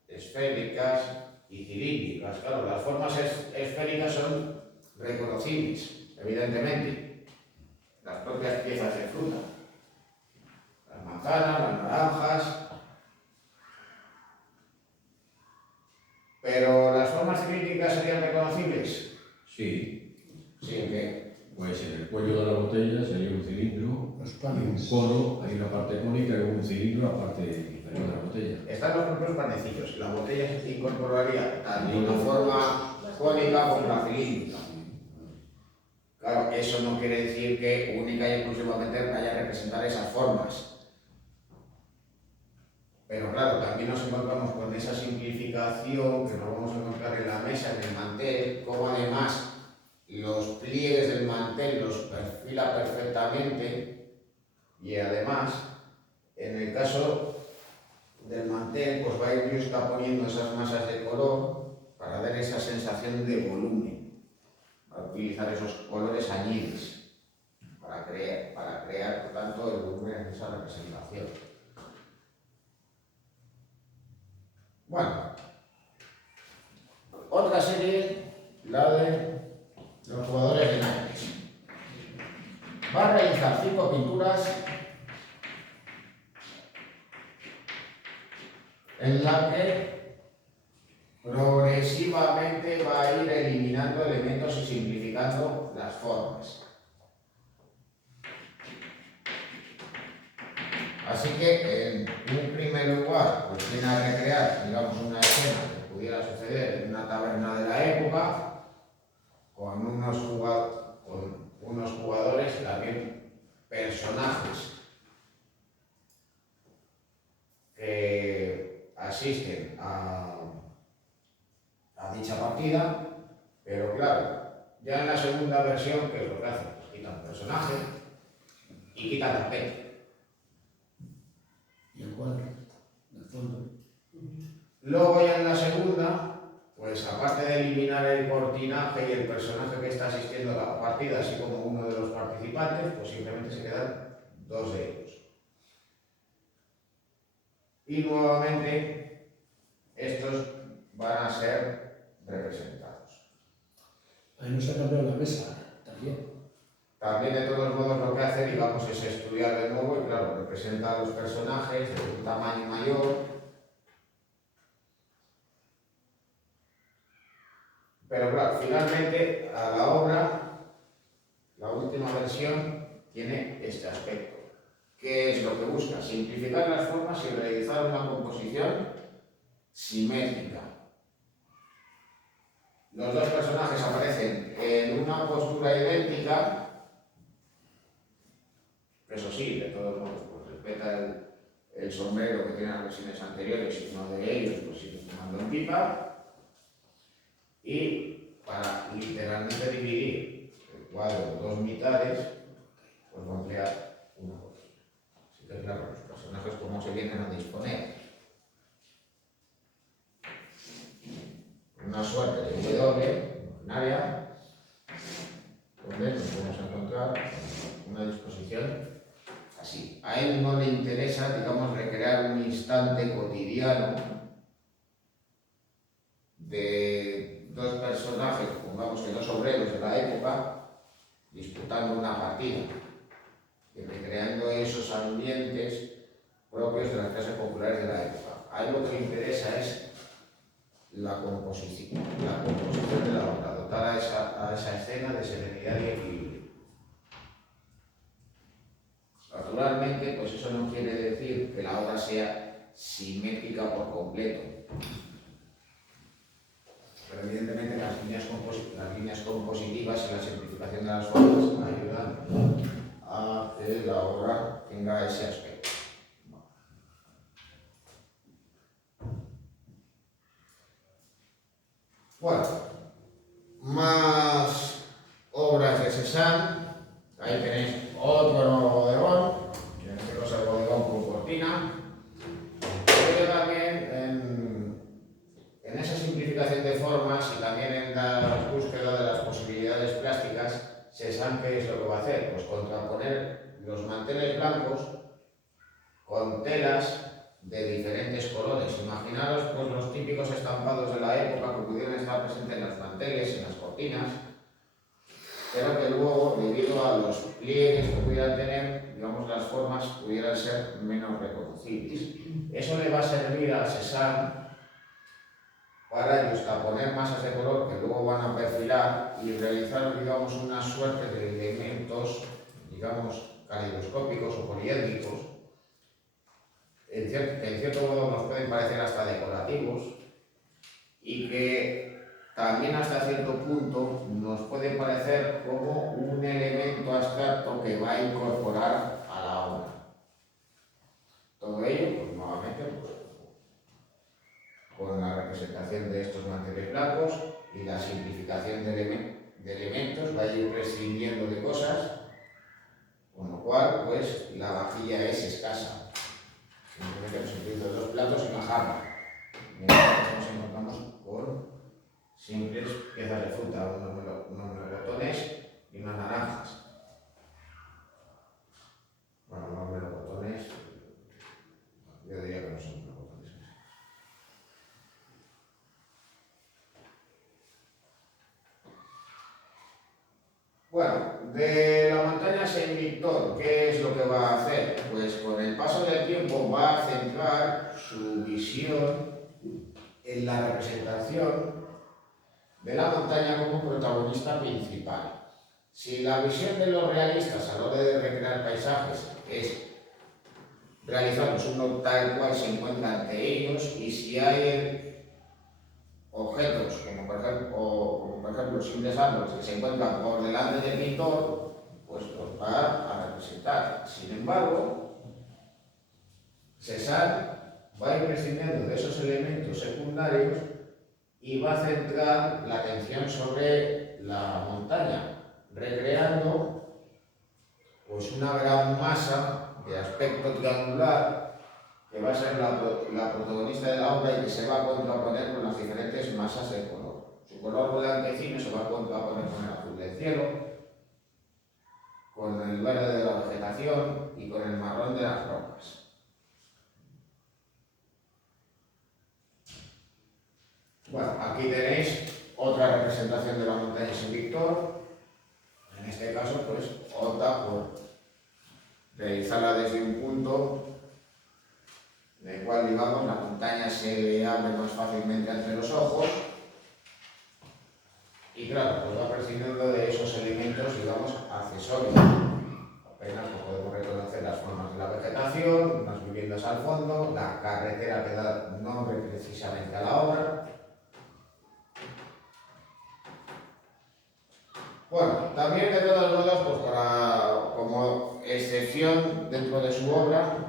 esféricas y cilíndricas. Claro, las formas esféricas son reconocibles, evidentemente. Las propias piezas de fruta. Las manzanas, las naranjas. Pero las formas cilíndricas serían reconocibles. Sí, Sí, ¿en qué? pues en el cuello de la botella sería un cilindro, Los y un panes. cono, hay una parte cónica y un cilindro a la parte inferior de la botella. Están los propios panecillos. La botella se incorporaría tanto una forma cónica como la cilíndrica. Claro, eso no quiere decir que única y exclusivamente vaya a representar esas formas. Pero claro, también nos encontramos con esa simplificación que nos vamos a encontrar en la mesa, en el mantel, como además los pliegues del mantel los perfila perfectamente y además, en el caso del mantel, pues va a ir poniendo esas masas de color para dar esa sensación de volumen. Va a utilizar esos colores añiles para crear, por tanto, el volumen en esa representación. Bueno, otra serie, la de los jugadores de naipes. Va a realizar 5 pinturas en la que progresivamente va a ir eliminando elementos y simplificando las formas. Así que, en un primer lugar, pues viene a recrear, digamos, una escena que pudiera suceder en una taberna de la época, con unos jugadores, también personajes, que asisten a dicha partida, pero claro, ya en la segunda versión, ¿qué es lo que hacen? Pues quitan personaje y quitan tapete. Y el cuadro, el fondo. Luego ya en la segunda, pues aparte de eliminar el cortinaje y el personaje que está asistiendo a la partida, así como uno de los participantes, pues simplemente se quedan 2 de ellos. Y nuevamente, estos van a ser representados. Ahí no se ha cambiado la mesa, también. También, de todos modos, lo que hace, digamos, es estudiar de nuevo y, claro, representa a los personajes de un tamaño mayor. Pero, claro, finalmente, a la obra, la última versión tiene este aspecto. ¿Qué es lo que busca? Simplificar las formas y realizar una composición simétrica. Los dos personajes aparecen en una postura idéntica. Eso sí, de todos modos, pues respeta el sombrero que tienen las versiones anteriores y uno de ellos pues sigue fumando en pipa. Y para literalmente dividir el cuadro en 2 mitades, pues va a emplear una cortina. Así que claro, los personajes cómo se vienen a disponer. Una suerte de W, imaginaria, donde un instante cotidiano de dos personajes, pongamos que dos obreros de la época, disputando una partida y recreando esos ambientes propios de las clases populares de la época. A él lo que le interesa es la composición de la obra, dotar a esa escena de serenidad y equilibrio. Naturalmente, pues eso no quiere decir que la obra sea simétrica por completo. Pero evidentemente las líneas compositivas y la simplificación de las formas ayudan a que la obra tenga ese aspecto. Bueno, más obras de Cézanne. Ahí tenéis otro bodegón, en este caso el bodegón con cortina. Pero también en esa simplificación de formas y también en la búsqueda de las posibilidades plásticas, Cézanne, ¿qué es lo que va a hacer? Pues contraponer los manteles blancos con telas de diferentes colores. Imaginaros pues, los típicos estampados de la época que pudieran estar presentes en los manteles, en las cortinas, pero que luego, debido a los pliegues que pudieran tener, digamos, las formas pudieran ser menos reconocibles. Eso le va a servir a Cézanne para justaponer masas de color que luego van a perfilar y realizar, digamos, una suerte de elementos, digamos, caleidoscópicos o poliédricos, que en cierto modo nos pueden parecer hasta decorativos y que también hasta cierto punto nos pueden parecer como un elemento abstracto que va a incorporar a la obra. Todo ello, pues nuevamente, pues, con la representación de estos manteles blancos y la simplificación de elementos, va a ir prescindiendo de cosas, con lo cual, pues, la vajilla es escasa. Simplemente hemos incluido dos platos y una jarra. Nos encontramos con simples piezas de fruta, unos melocotones y unas naranjas. Bueno, unos melocotones, yo diría que no son melocotones. Bueno, de la montaña Saint-Victor, ¿qué es lo que va a hacer? Pues con el paso del tiempo va a centrar su visión en la representación de la montaña como protagonista principal. Si la visión de los realistas a la hora de recrear paisajes es realizarlos uno tal cual se encuentra ante ellos, y si hay objetos como por ejemplo simples árboles que se encuentran por delante del pintor, pues los va a representar. Sin embargo, Cézanne va a ir prescindiendo de esos elementos secundarios y va a centrar la atención sobre la montaña, recreando pues una gran masa de aspecto triangular que va a ser la protagonista de la obra y que se va a contraponer con las diferentes masas de color. Su color blanquecino se va a contraponer con el azul del cielo, con el verde de la vegetación y con el marrón de las rocas. Bueno, aquí tenéis otra representación de la montaña Saint-Victor. En este caso, pues, opta por realizarla desde un punto en el cual, digamos, la montaña se le abre más fácilmente ante los ojos. Y claro, pues va prescindiendo de esos elementos, digamos, accesorios. Apenas podemos reconocer las formas de la vegetación, unas viviendas al fondo, la carretera que da nombre precisamente a la obra. Bueno, también de todos modos, pues como excepción dentro de su obra,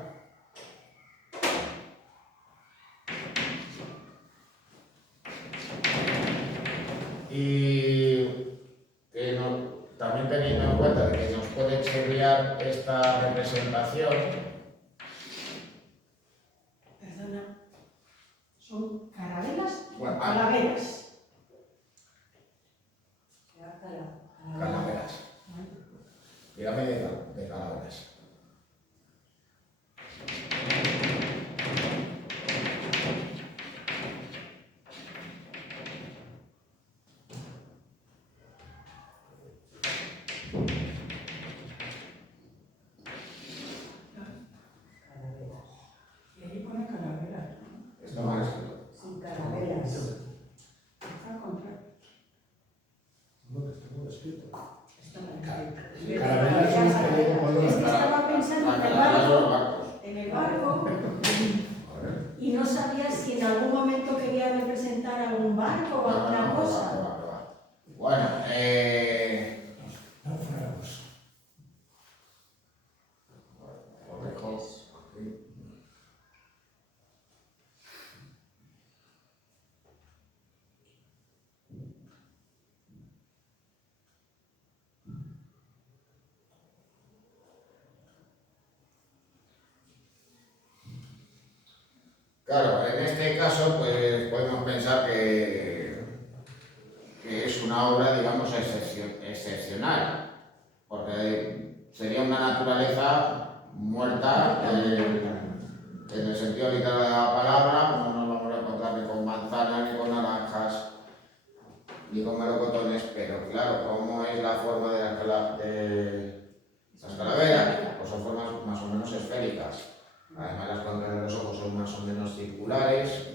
y que también teniendo en cuenta que nos puede chirriar esta representación. Perdona, ¿son carabelas o Bueno, calaveras? Calaveras. Pirámide de calaveras. algún momento quería representar algún barco o alguna cosa. va. Bueno, Náufragos. lo dejo aquí. Claro, en este caso pues podemos pensar que es una obra, digamos, excepcional, porque sería una naturaleza muerta en el sentido literal de la palabra. No nos vamos a encontrar ni con manzanas, ni con naranjas, ni con melocotones, pero claro, ¿cómo es la forma de las calaveras? Pues son formas más o menos esféricas. Además, las cuencas de los ojos son más o menos circulares.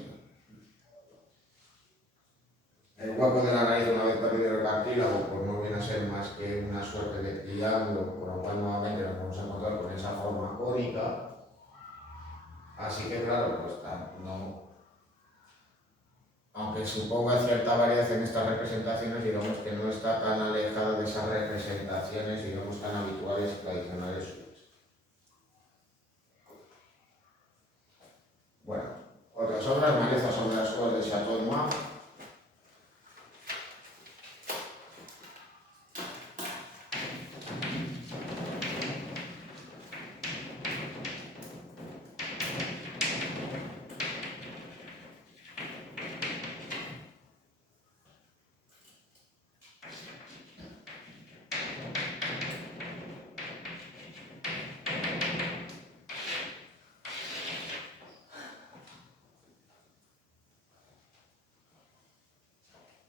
El hueco de la nariz, una vez perdido el cartílago, pues no viene a ser más que una suerte de triángulo, por lo cual nuevamente nos vamos a encontrar con esa forma cónica. Así que claro, pues no, aunque suponga cierta variedad en estas representaciones, digamos que no está tan alejada de esas representaciones, digamos, tan habituales y tradicionales suyas. Bueno, otras obras, malezas sobre las cuevas de Château-Noir.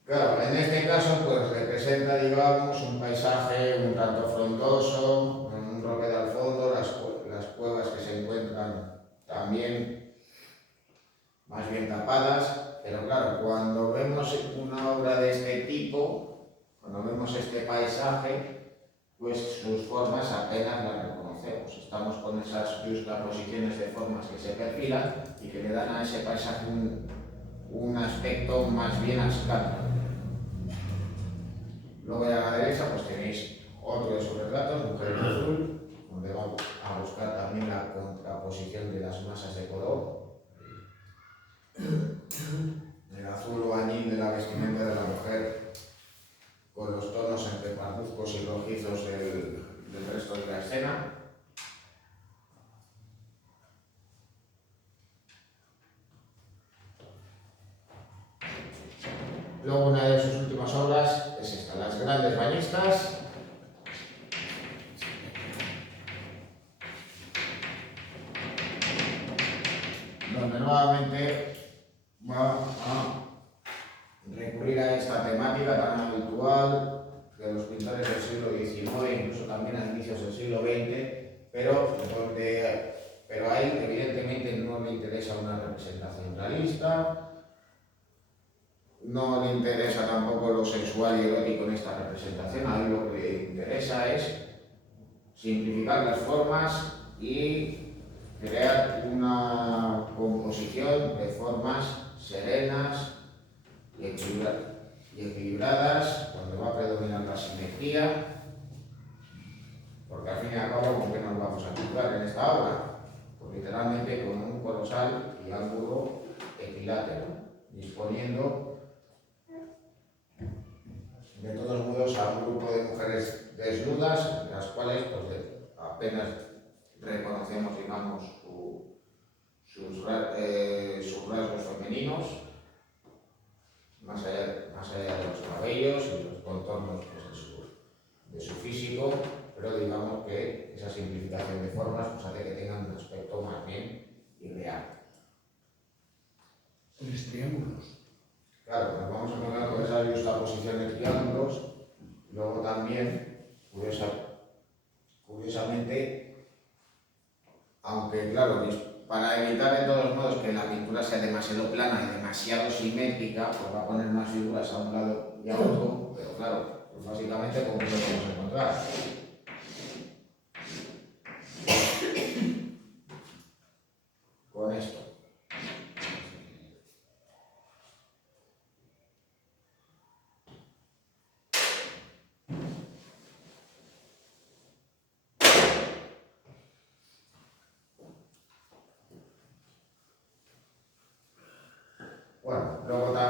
Claro, en este caso pues representa, digamos, un paisaje un tanto frondoso, un roque al fondo, las cuevas que se encuentran también más bien tapadas, pero claro, cuando vemos una obra de este tipo, cuando vemos este paisaje, pues sus formas apenas las reconocemos. Estamos con esas juxtaposiciones de formas que se perfilan y que le dan a ese paisaje un aspecto más bien abstracto. Luego a la derecha pues tenéis otro de sus retratos, Mujer en Azul, donde vamos a buscar también la contraposición de las masas de color. El azul o añil de la vestimenta de la mujer con los tonos entre parduzcos y rojizos del resto de la escena. Luego una de sus últimas obras es esta, Las grandes bañistas. Donde nuevamente va a recurrir a esta temática tan habitual de los pintores del siglo XIX, incluso también a inicios del siglo XX, pero a él evidentemente no le interesa una representación realista. No le interesa tampoco lo sexual y erótico en esta representación. A él lo que le interesa es simplificar las formas y crear una composición de formas serenas y equilibradas, donde va a predominar la simetría, porque al fin y al cabo, ¿con qué nos vamos a encontrar en esta obra? Pues literalmente con un colosal triángulo equilátero, disponiendo de todos modos a un grupo de mujeres desnudas, las cuales pues, apenas reconocemos, digamos, sus rasgos femeninos, más allá de los cabellos y los contornos pues, de su físico, pero digamos que esa simplificación de formas pues, hace que tengan un aspecto más bien irreal. Tres triángulos. Claro, nos vamos a encontrar con esa juxtaposición de triángulos. Luego también, curiosamente, aunque claro, para evitar de todos modos que la pintura sea demasiado plana y demasiado simétrica, pues va a poner unas figuras a un lado y a otro, pero claro, pues básicamente ¿cómo lo podemos encontrar? Con esto.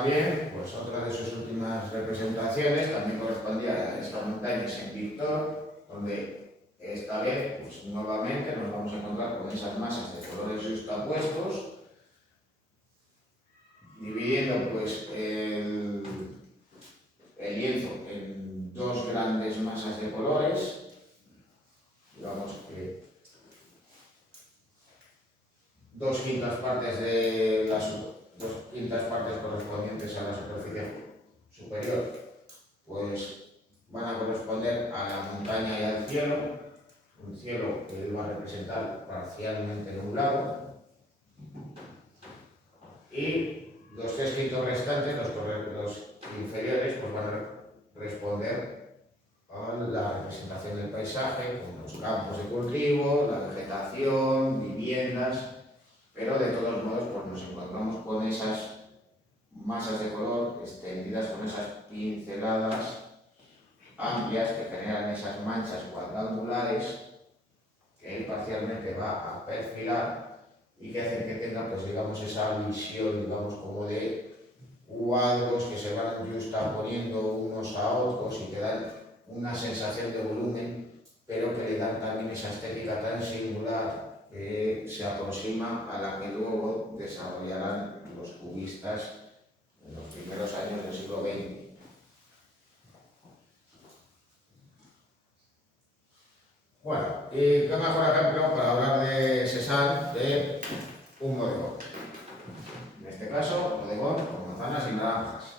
también, pues otra de sus últimas representaciones también correspondía a esta montaña Saint-Victor, donde esta vez, pues nuevamente nos vamos a encontrar con esas masas de colores justapuestos, dividiendo pues el lienzo en dos grandes masas de colores. Digamos que 2/5 partes de las 2/5 partes correspondientes a la superficie superior pues van a corresponder a la montaña y al cielo, un cielo que va a representar parcialmente nublado, y los 3/5 restantes, los inferiores, pues van a responder a la representación del paisaje, con los campos de cultivo, la vegetación, viviendas, pero de todos modos pues nos encontramos con esas masas de color extendidas, con esas pinceladas amplias que generan esas manchas cuadrangulares que él parcialmente va a perfilar y que hacen que tenga, pues digamos, esa visión, digamos, como de cuadros que se van juxtaponiendo unos a otros y que dan una sensación de volumen, pero que le dan también esa estética tan singular que se aproxima a la que luego desarrollarán los cubistas en los primeros años del siglo XX. Bueno, y qué mejor ejemplo para hablar de Cézanne de un bodegón. En este caso, bodegón con manzanas y naranjas.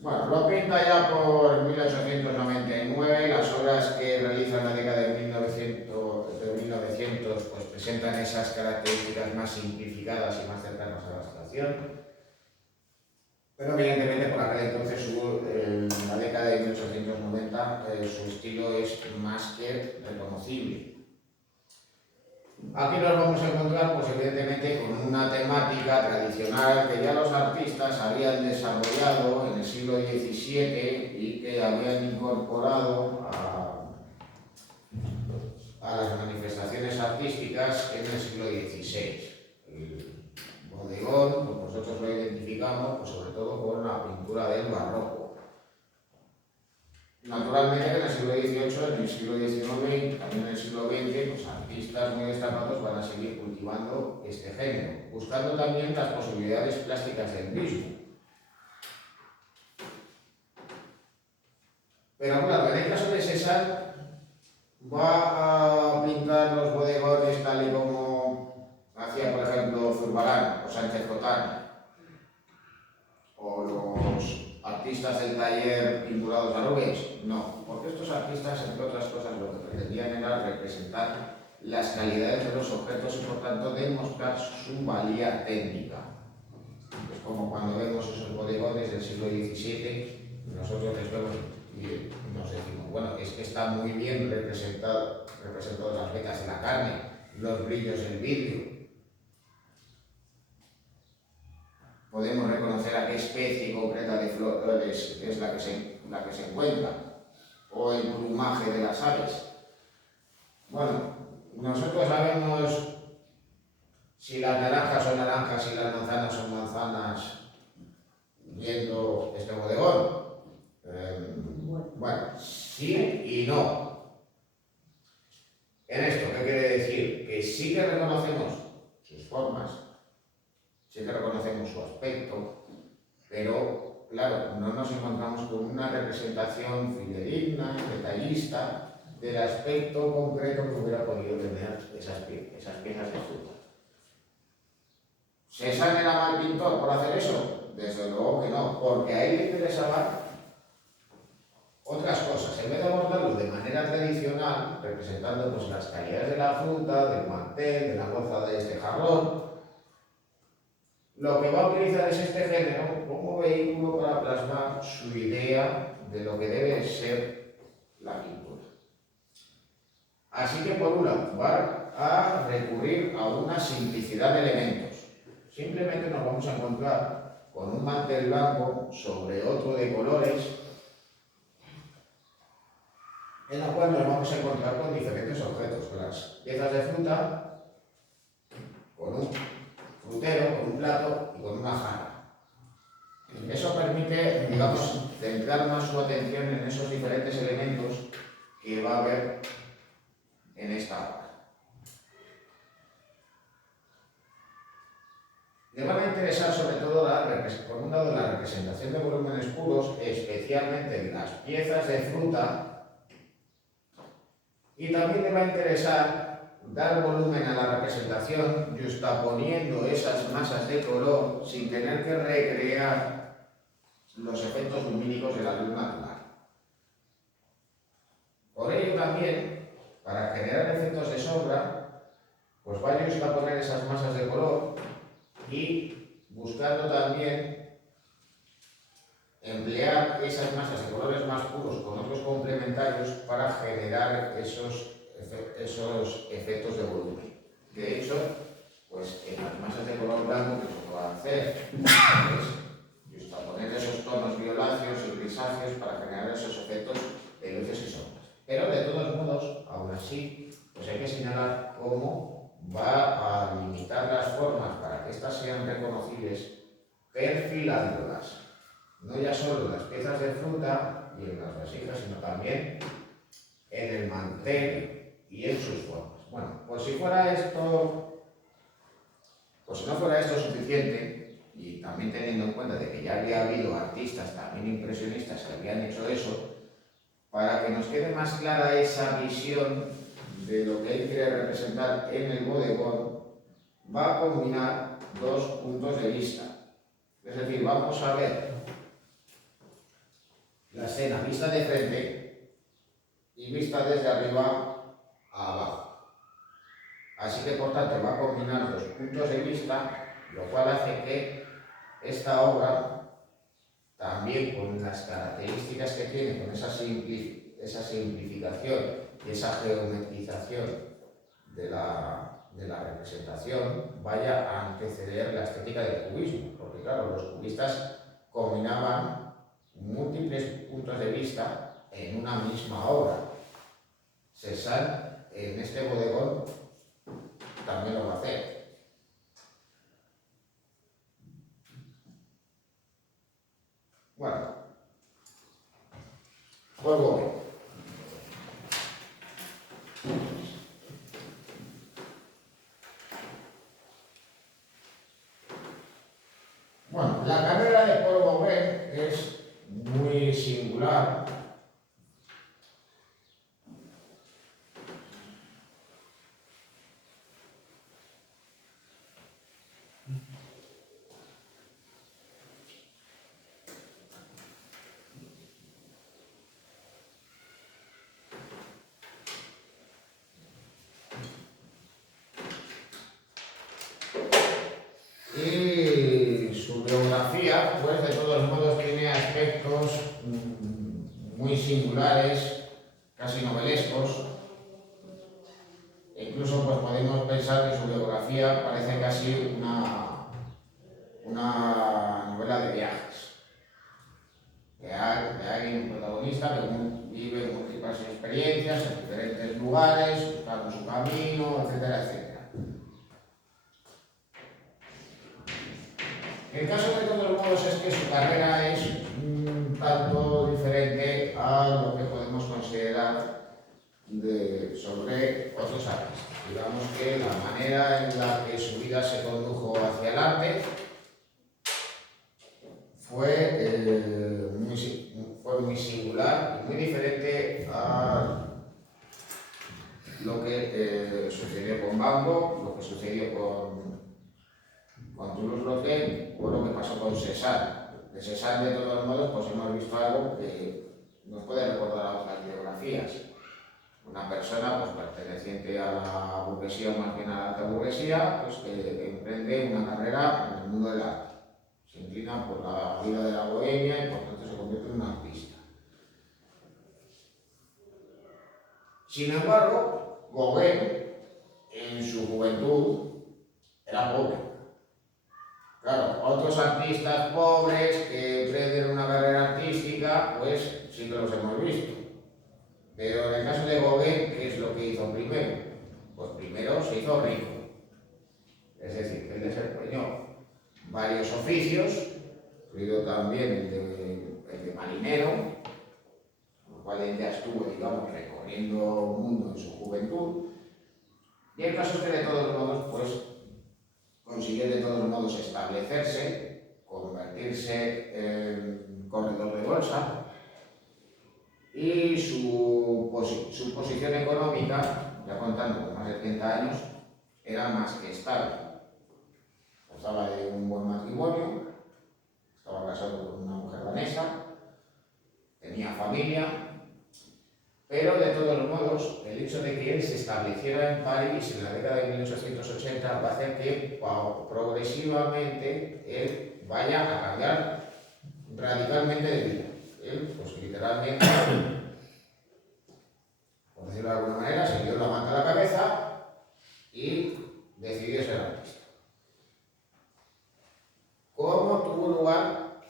Bueno, lo pinta ya por 1899, las obras que realiza en la década de 1900 pues presentan esas características más simplificadas y más cercanas a la abstracción, pero evidentemente por aquel entonces en la década de 1890 su estilo es más que reconocible. Aquí nos vamos a encontrar, pues evidentemente, con una temática tradicional que ya los artistas habían desarrollado en el siglo XVII y que habían incorporado a las manifestaciones artísticas en el siglo XVI. El bodegón, pues nosotros lo identificamos pues sobre todo con la pintura del barroco. Naturalmente, en el siglo XVIII, en el siglo XIX y también en el siglo XX, los artistas muy destacados van a seguir cultivando este género, buscando también las posibilidades plásticas del mismo. Pero claro, en el caso de Cézanne, va a pintar los bodegones tal y como hacía, por ejemplo, Zurbarán o Sánchez Cotán, o los artistas del taller vinculados a Rubens. No, porque estos artistas, entre otras cosas, lo que pretendían era representar las calidades de los objetos y, por tanto, demostrar su valía técnica. Es como cuando vemos esos bodegones del siglo XVII, nosotros les vemos y nos decimos, bueno, es que está muy bien representado las vetas de la carne, los brillos del vidrio. Podemos reconocer a qué especie concreta de flores es la que se encuentra, o el plumaje de las aves. Bueno, nosotros sabemos si las naranjas son naranjas y las manzanas son manzanas viendo este bodegón. Bueno, sí y no. En esto, ¿qué quiere decir? Que sí que reconocemos sus formas, sí que reconocemos su aspecto, pero, claro, no nos encontramos con una representación fidedigna, detallista, del aspecto concreto que hubiera podido tener esas piezas de fruta. ¿Cézanne era mal pintor por hacer eso? Desde luego que no, porque a él le interesaba otras cosas. En vez de abordarlo de manera tradicional, representando pues, las calidades de la fruta, del mantel, de la goza de este jarrón, lo que va a utilizar es este género como vehículo para plasmar su idea de lo que debe ser la pintura. Así que, por un lado, va a recurrir a una simplicidad de elementos. Simplemente nos vamos a encontrar con un mantel blanco sobre otro de colores, en la cual nos vamos a encontrar con diferentes objetos, con las piezas de fruta, con un frutero, con un plato y con una jarra. Eso permite, digamos, centrar más su atención en esos diferentes elementos que va a haber en esta obra. Le van a interesar sobre todo, por un lado, la representación de volúmenes puros, especialmente en las piezas de fruta, y también le va a interesar dar volumen a la representación juxtaponiendo esas masas de color sin tener que recrear los efectos lumínicos de la luz natural. Por ello también, para generar efectos de sombra, pues va a juxtaponer esas masas de color y buscando también emplear esas masas de colores más puros con otros complementarios para generar esos efectos de volumen. De hecho, pues en las masas de color blanco, que se va a hacer es juxtaponer esos tonos violáceos y grisáceos para generar esos efectos de luces y sombras. Pero de todos modos, aún así, pues hay que señalar cómo va a limitar las formas para que éstas sean reconocibles, perfilándolas, no ya solo en las piezas de fruta y en las vasijas, sino también en el mantel y en sus formas. Bueno, pues si fuera esto, pues si no fuera esto suficiente, y también teniendo en cuenta de que ya había habido artistas también impresionistas que habían hecho eso, para que nos quede más clara esa visión de lo que él quiere representar en el bodegón, va a combinar dos puntos de vista. Es decir, vamos a ver la escena vista de frente y vista desde arriba a abajo. Así que, por tanto, va a combinar dos puntos de vista, lo cual hace que esta obra, también con las características que tiene, con esa simplificación y esa geometrización de la representación, vaya a anteceder la estética del cubismo. Porque, claro, los cubistas combinaban múltiples puntos de vista en una misma obra. Cézanne, en este bodegón, también lo va a hacer. Bueno, luego, bueno, la carrera de Paul Gauguin es muy singular. Y su biografía, pues de todos modos tiene aspectos muy singulares, casi novelescos. E incluso pues podemos pensar que su biografía parece casi una novela de viajes. De alguien protagonista que vive múltiples experiencias en diferentes lugares, buscando su camino, etcétera, etcétera. El caso de todos modos es que su carrera es un tanto diferente a lo que podemos considerar sobre otros artistas. Digamos que la manera en la que su vida se condujo hacia el arte fue muy singular y muy diferente a lo que sucedió con Van Gogh, lo que sucedió con Toulouse-Lautrec o lo que pasó con Cézanne. De Cézanne, de todos modos, pues hemos visto algo que nos puede recordar a otras biografías. Una persona pues, perteneciente a la burguesía o más bien a la alta burguesía, pues, que emprende una carrera en el mundo del arte. Se inclina por la vida de la bohemia y por tanto se convierte en un artista. Sin embargo, Gauguin, otros artistas pobres que emprenden una carrera artística, pues sí que los hemos visto. Pero en el caso de Gauguin, ¿qué es lo que hizo primero? Pues primero se hizo rico. Es decir, que él desempeñó varios oficios, incluido también el de marinero, con el cual él ya estuvo, digamos, recorriendo el mundo en su juventud. Y el caso es que de todos modos, pues, consiguió de todos modos establecerse, convertirse en corredor de bolsa, y su posición económica, ya contando con más de 30 años, era más que estable. Gozaba de un buen matrimonio, estaba casado con una mujer danesa, tenía familia, pero de todos modos, el hecho de que él se estableciera en París en la década de 1880 va a hacer que progresivamente él vaya a cambiar radicalmente de vida. Él, pues literalmente, por decirlo de alguna manera, se dio la manta a la cabeza y decidió ser artista. ¿Cómo tuvo lugar,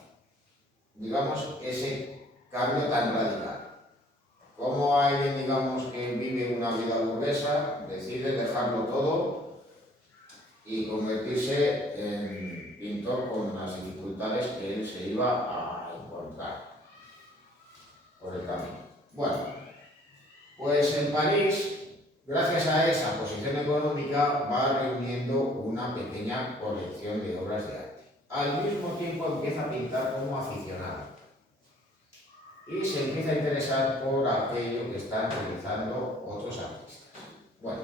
digamos, ese cambio tan radical? ¿Cómo alguien, digamos, que vive una vida burguesa decide dejarlo todo y convertirse en pintor con las dificultades que él se iba a encontrar por el camino? Bueno, pues en París, gracias a esa posición económica, va reuniendo una pequeña colección de obras de arte. Al mismo tiempo empieza a pintar como aficionado y se empieza a interesar por aquello que están realizando otros artistas. Bueno,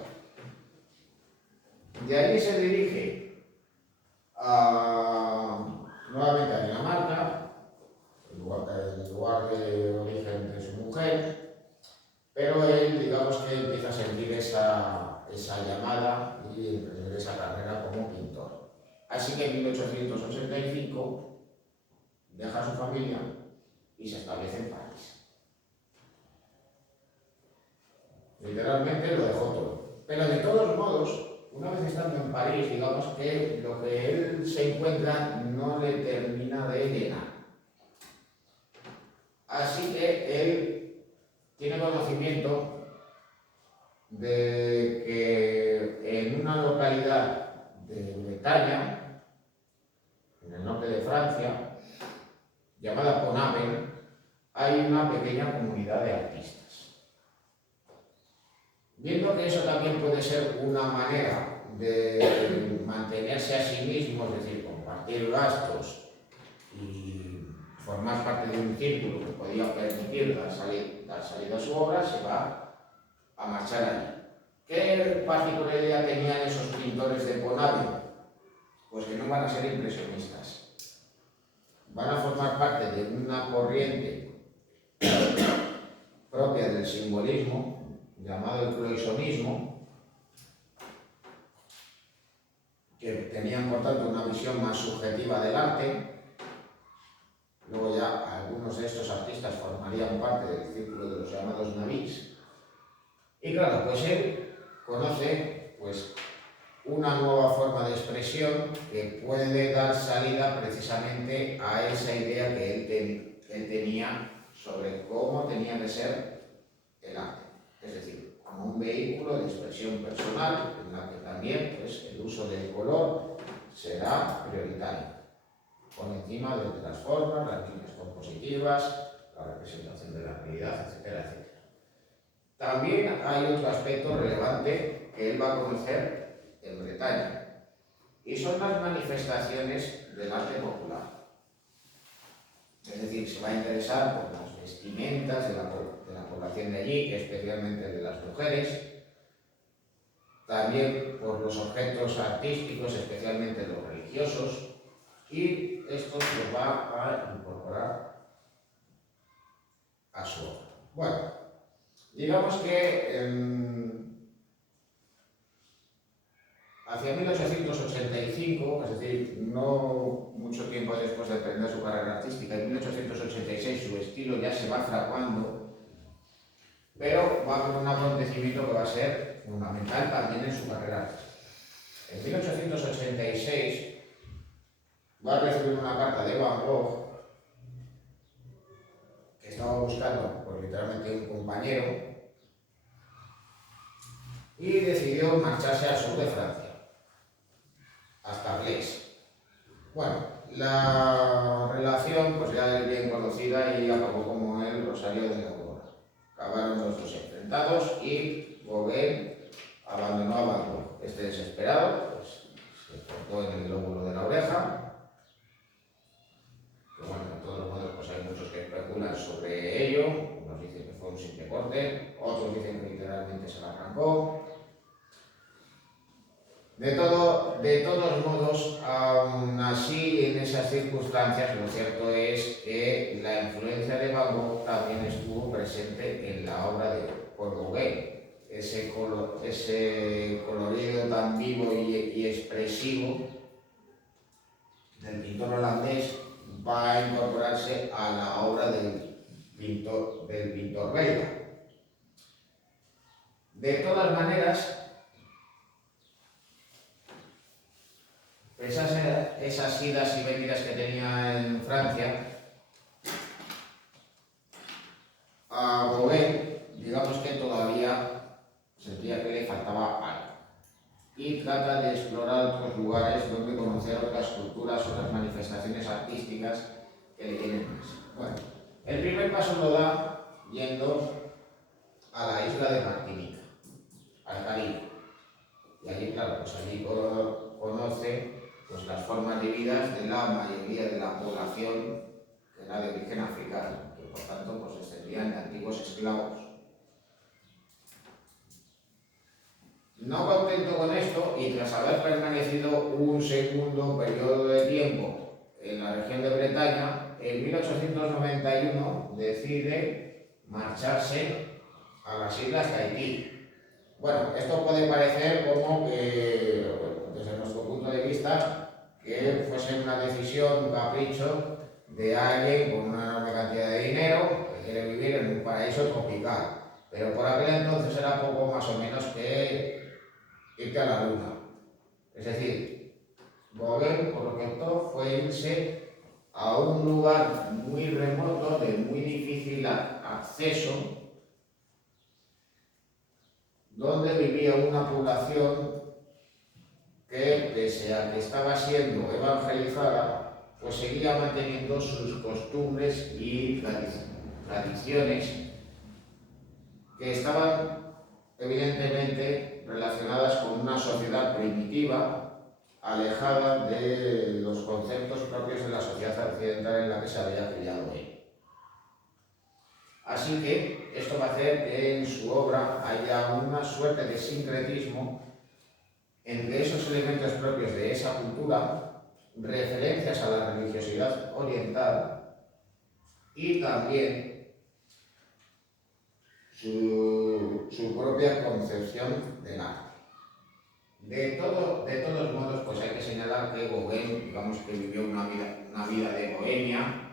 de ahí se dirige nuevamente a Dinamarca, el lugar de origen de su mujer, pero él, digamos que empieza a sentir esa llamada y emprender esa carrera como pintor. Así que en 1885 deja a su familia y se establece en París. Literalmente lo dejó todo. Pero de todos modos, una vez estando en París, digamos que lo que él se encuentra no le termina de llenar. Así que él tiene conocimiento de que en una localidad de Bretaña, en el norte de Francia, llamada Ponapen, hay una pequeña comunidad de artistas. Viendo que eso también puede ser una manera de mantenerse a sí mismo, es decir, compartir gastos y formar parte de un círculo que podía permitir dar salida a su obra, se va a marchar allí. ¿Qué particularidad tenían esos pintores de Ponapen? Pues que no van a ser impresionistas. Van a formar parte de una corriente propia del simbolismo, llamado el cloisonnismo, que tenían por tanto una visión más subjetiva del arte. Luego ya algunos de estos artistas formarían parte del círculo de los llamados navís. Y claro, pues él conoce pues una nueva forma de expresión que puede dar salida precisamente a esa idea que él tenía sobre cómo tenía que ser el arte. Es decir, como un vehículo de expresión personal en la que también pues, el uso del color será prioritario, por encima de otras formas, las líneas compositivas, la representación de la realidad, etcétera, etcétera. También hay otro aspecto relevante que él va a conocer en Bretaña, y son las manifestaciones del arte popular. Es decir, se va a interesar por las vestimentas de la población de allí, especialmente de las mujeres, también por los objetos artísticos, especialmente los religiosos, y esto se va a incorporar a su obra. Bueno, digamos que hacia 1885, es decir, no mucho tiempo después de emprender su carrera artística, en 1886 su estilo ya se va fraguando, pero va a haber un acontecimiento que va a ser fundamental también en su carrera artística. En 1886 va a recibir una carta de Van Gogh que estaba buscando, pues literalmente un compañero, y decidió marcharse al sur de Francia, hasta Blaise. Bueno, la relación pues ya es bien conocida y acabó como el Rosario de la Aurora. Acabaron los dos enfrentados y Gauguin abandonó a Van Gogh. Este desesperado pues, se cortó en el lóbulo de la oreja. Que bueno, de todos modos pues hay muchos que especulan sobre ello. Unos dicen que fue un simple corte, otros dicen que literalmente se la arrancó. De todos modos, aún así, en esas circunstancias, lo cierto es que la influencia de Van Gogh también estuvo presente en la obra de Paul Gauguin. Ese colorido tan vivo y expresivo del pintor holandés va a incorporarse a la obra del pintor belga. De todas maneras, esas idas y venidas que tenía en Francia, a Gauguin, digamos que todavía sentía que le faltaba algo. Y trata de explorar otros lugares donde conocer otras culturas, otras manifestaciones artísticas que le tienen más. Bueno, el primer paso lo da yendo a la isla de Martinica, al Caribe. Y allí, claro, pues allí conoce pues las formas de vida de la mayoría de la población que era de origen africano, que por tanto pues descendían de antiguos esclavos. No contento con esto, y tras haber permanecido un segundo periodo de tiempo en la región de Bretaña, en 1891 decide marcharse a las islas Tahití. Bueno, esto puede parecer como que, desde nuestro punto de vista, que fuese una decisión, un capricho de alguien con una enorme cantidad de dinero que quiere vivir en un paraíso tropical. Pero por aquel entonces era poco más o menos que irte a la luna. Es decir, Gauguin, por lo que optó, fue irse a un lugar muy remoto, de muy difícil acceso, donde vivía una población que, pese a que estaba siendo evangelizada, pues seguía manteniendo sus costumbres y tradiciones que estaban evidentemente relacionadas con una sociedad primitiva, alejada de los conceptos propios de la sociedad occidental en la que se había criado él. Así que esto va a hacer que en su obra haya una suerte de sincretismo entre esos elementos propios de esa cultura, referencias a la religiosidad oriental y también su propia concepción del arte. De todos modos, pues hay que señalar que Gauguin, digamos que vivió una vida de bohemia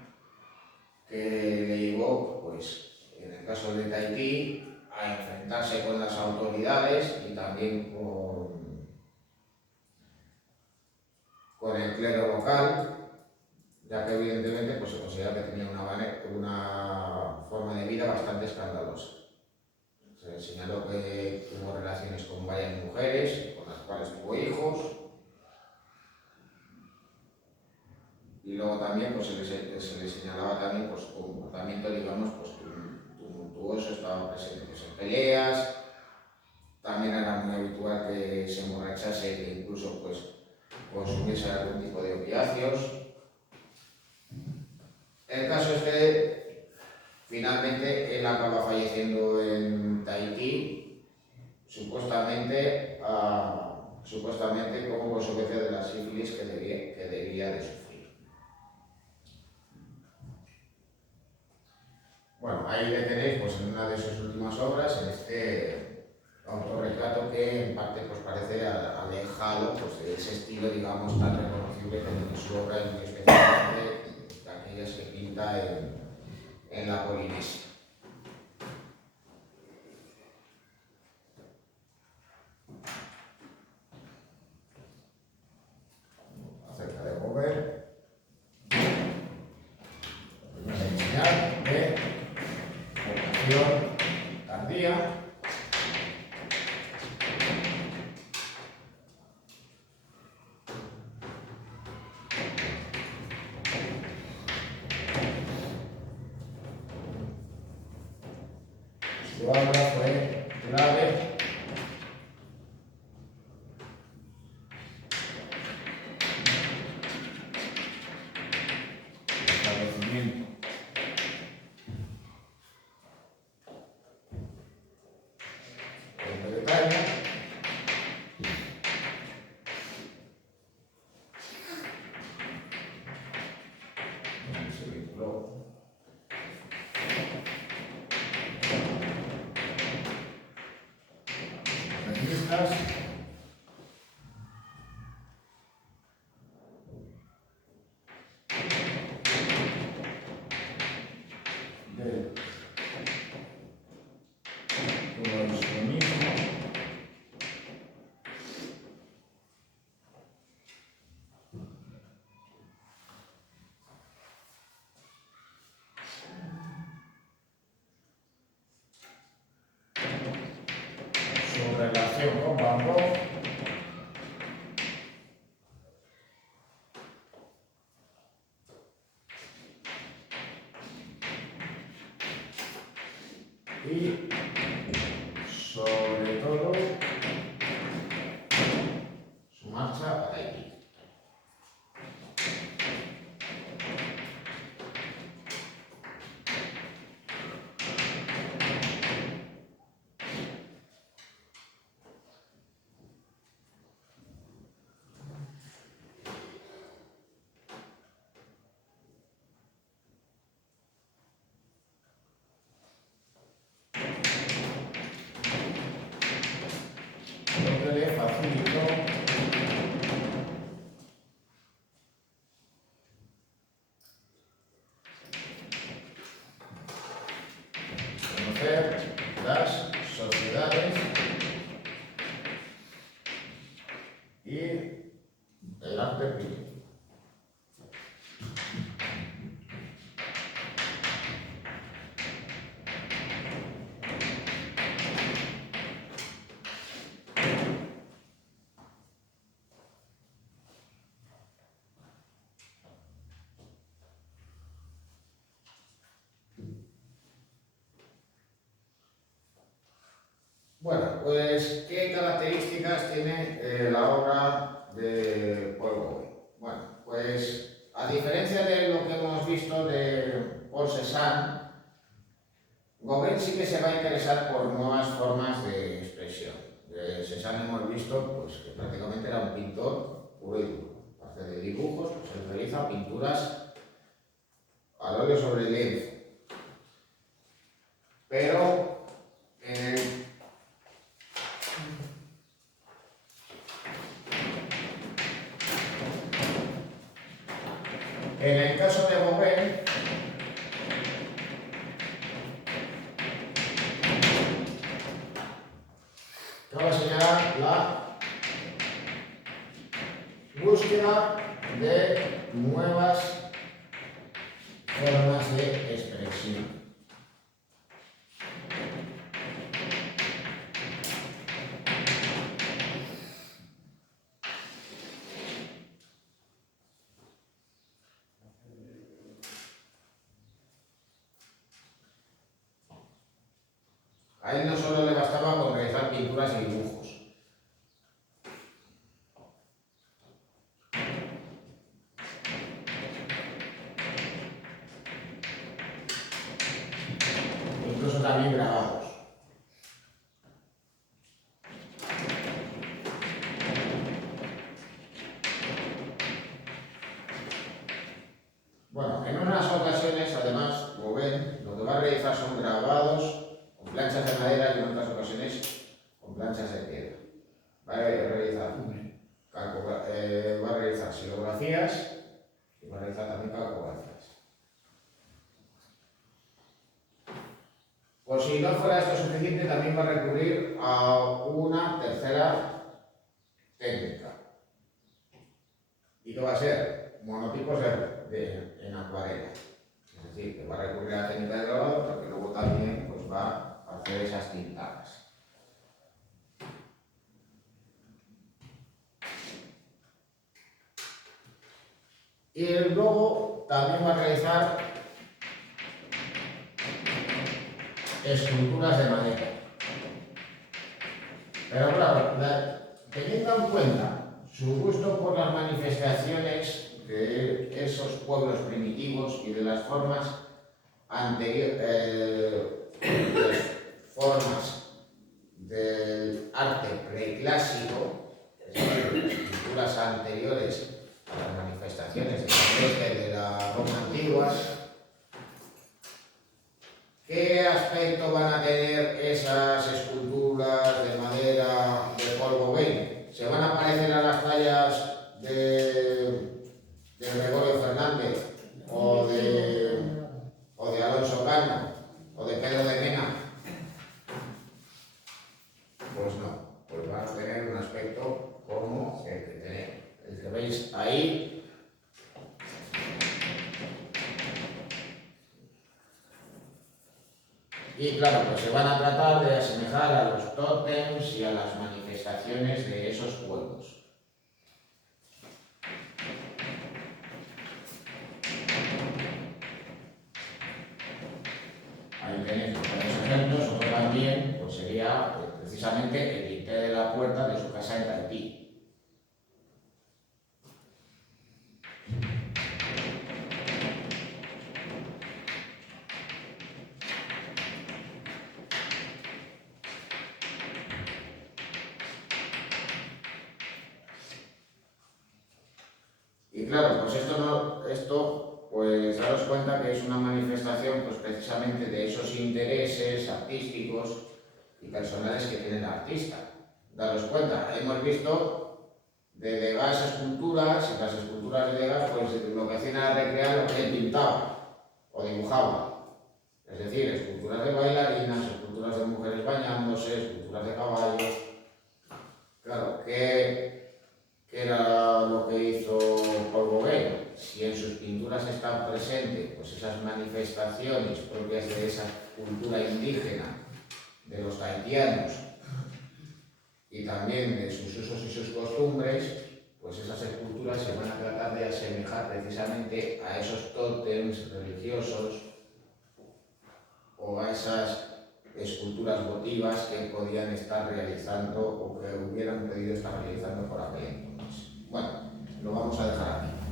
que le llevó, pues, en el caso de Tahití, a enfrentarse con las autoridades y también con el clero local, ya que evidentemente pues, se considera que tenía una forma de vida bastante escandalosa. Se señaló que tuvo relaciones con varias mujeres, con las cuales tuvo hijos, y luego también pues, se le señalaba también pues, comportamiento, digamos, pues, tumultuoso, estaba presente pues, en peleas. También era muy habitual que se emborrachase e incluso pues, consumiese algún tipo de opiáceos. El caso es que finalmente él acaba falleciendo en Tahití, supuestamente como consecuencia de la sífilis que debía de sufrir. Bueno, ahí le tenéis pues, en una de sus últimas obras, en este autorretrato que en parte pues, parece alejado pues, de ese estilo, digamos, tan reconocible que tiene su obra, y muy especialmente de aquellas que pinta en la Polinesia. Acerca de Gauguin. su obra fue clave el establecimiento de Bretaña. Se vinculó feministas del colaboracionismo su relación con Van Gogh y sobre todo su marcha a Tahití. Lo que le facilitó conocer las sociedades y el arte público. Bueno, pues, ¿qué características tiene la obra de Paul Gauguin? Bueno, pues, a diferencia de lo que hemos visto de Paul Cézanne, Gauguin sí que se va a interesar por nuevas formas de expresión. De Cézanne hemos visto pues, que prácticamente era un pintor puro y duro. Aparte de dibujos, pues, él realiza pinturas al óleo sobre lienzo. Pero en el caso de Gauguin, cabe señalar la búsqueda de nuevas formas de expresión. A él no solo le bastaba con realizar pinturas y dibujos. Incluso también grabados. Bueno, en unas ocasiones, además, Gauguin lo que va a realizar son grabados con planchas de madera y en otras ocasiones con planchas de piedra. Va a realizar xilografías y va a realizar también calcografías. Por si no fuera esto suficiente, también va a recurrir a una tercera técnica. ¿Y qué va a ser? Monotipos en acuarela. Es decir, que va a recurrir a la técnica de grabado, pero que luego también pues, va a hacer esas tintadas. Y luego también va a realizar esculturas de madera. Pero claro, teniendo en cuenta su gusto por las manifestaciones de esos pueblos primitivos y de las formas del arte preclásico, es decir, las pinturas anteriores a las manifestaciones de la Roma antigua, ¿qué aspecto van a tener esas esculturas de madera de polvo verde? ¿Se van a parecer a las tallas de Gregorio Fernández o de Alonso Cano o de Pedro de Mena? Pues no, pues van a tener un aspecto como el que veis ahí. Y claro, pues se van a tratar de asemejar a los tótems y a las manifestaciones de esos pueblos. Ahí tenéis varios ejemplos. Otro también pues sería precisamente el dintel de la puerta de su casa en Tahití. Y claro, pues esto pues daros cuenta que es una manifestación pues precisamente de esos intereses artísticos y personales que tiene el artista. Daros cuenta, hemos visto de Degas esculturas, y las esculturas de Degas pues lo que hacían era recrear lo que él pintaba o dibujaba. Es decir, esculturas de bailarinas, esculturas de mujeres bañándose, esculturas de caballos. Claro, ¿qué era lo que hizo Paul Gauguin? Si en sus pinturas están presentes pues esas manifestaciones propias de esa cultura indígena de los tahitianos y también de sus usos y sus costumbres, pues esas esculturas se van a tratar de asemejar precisamente a esos tótems religiosos o a esas esculturas votivas que podían estar realizando o que hubieran podido estar realizando por aquel entonces. Bueno, lo vamos a dejar aquí.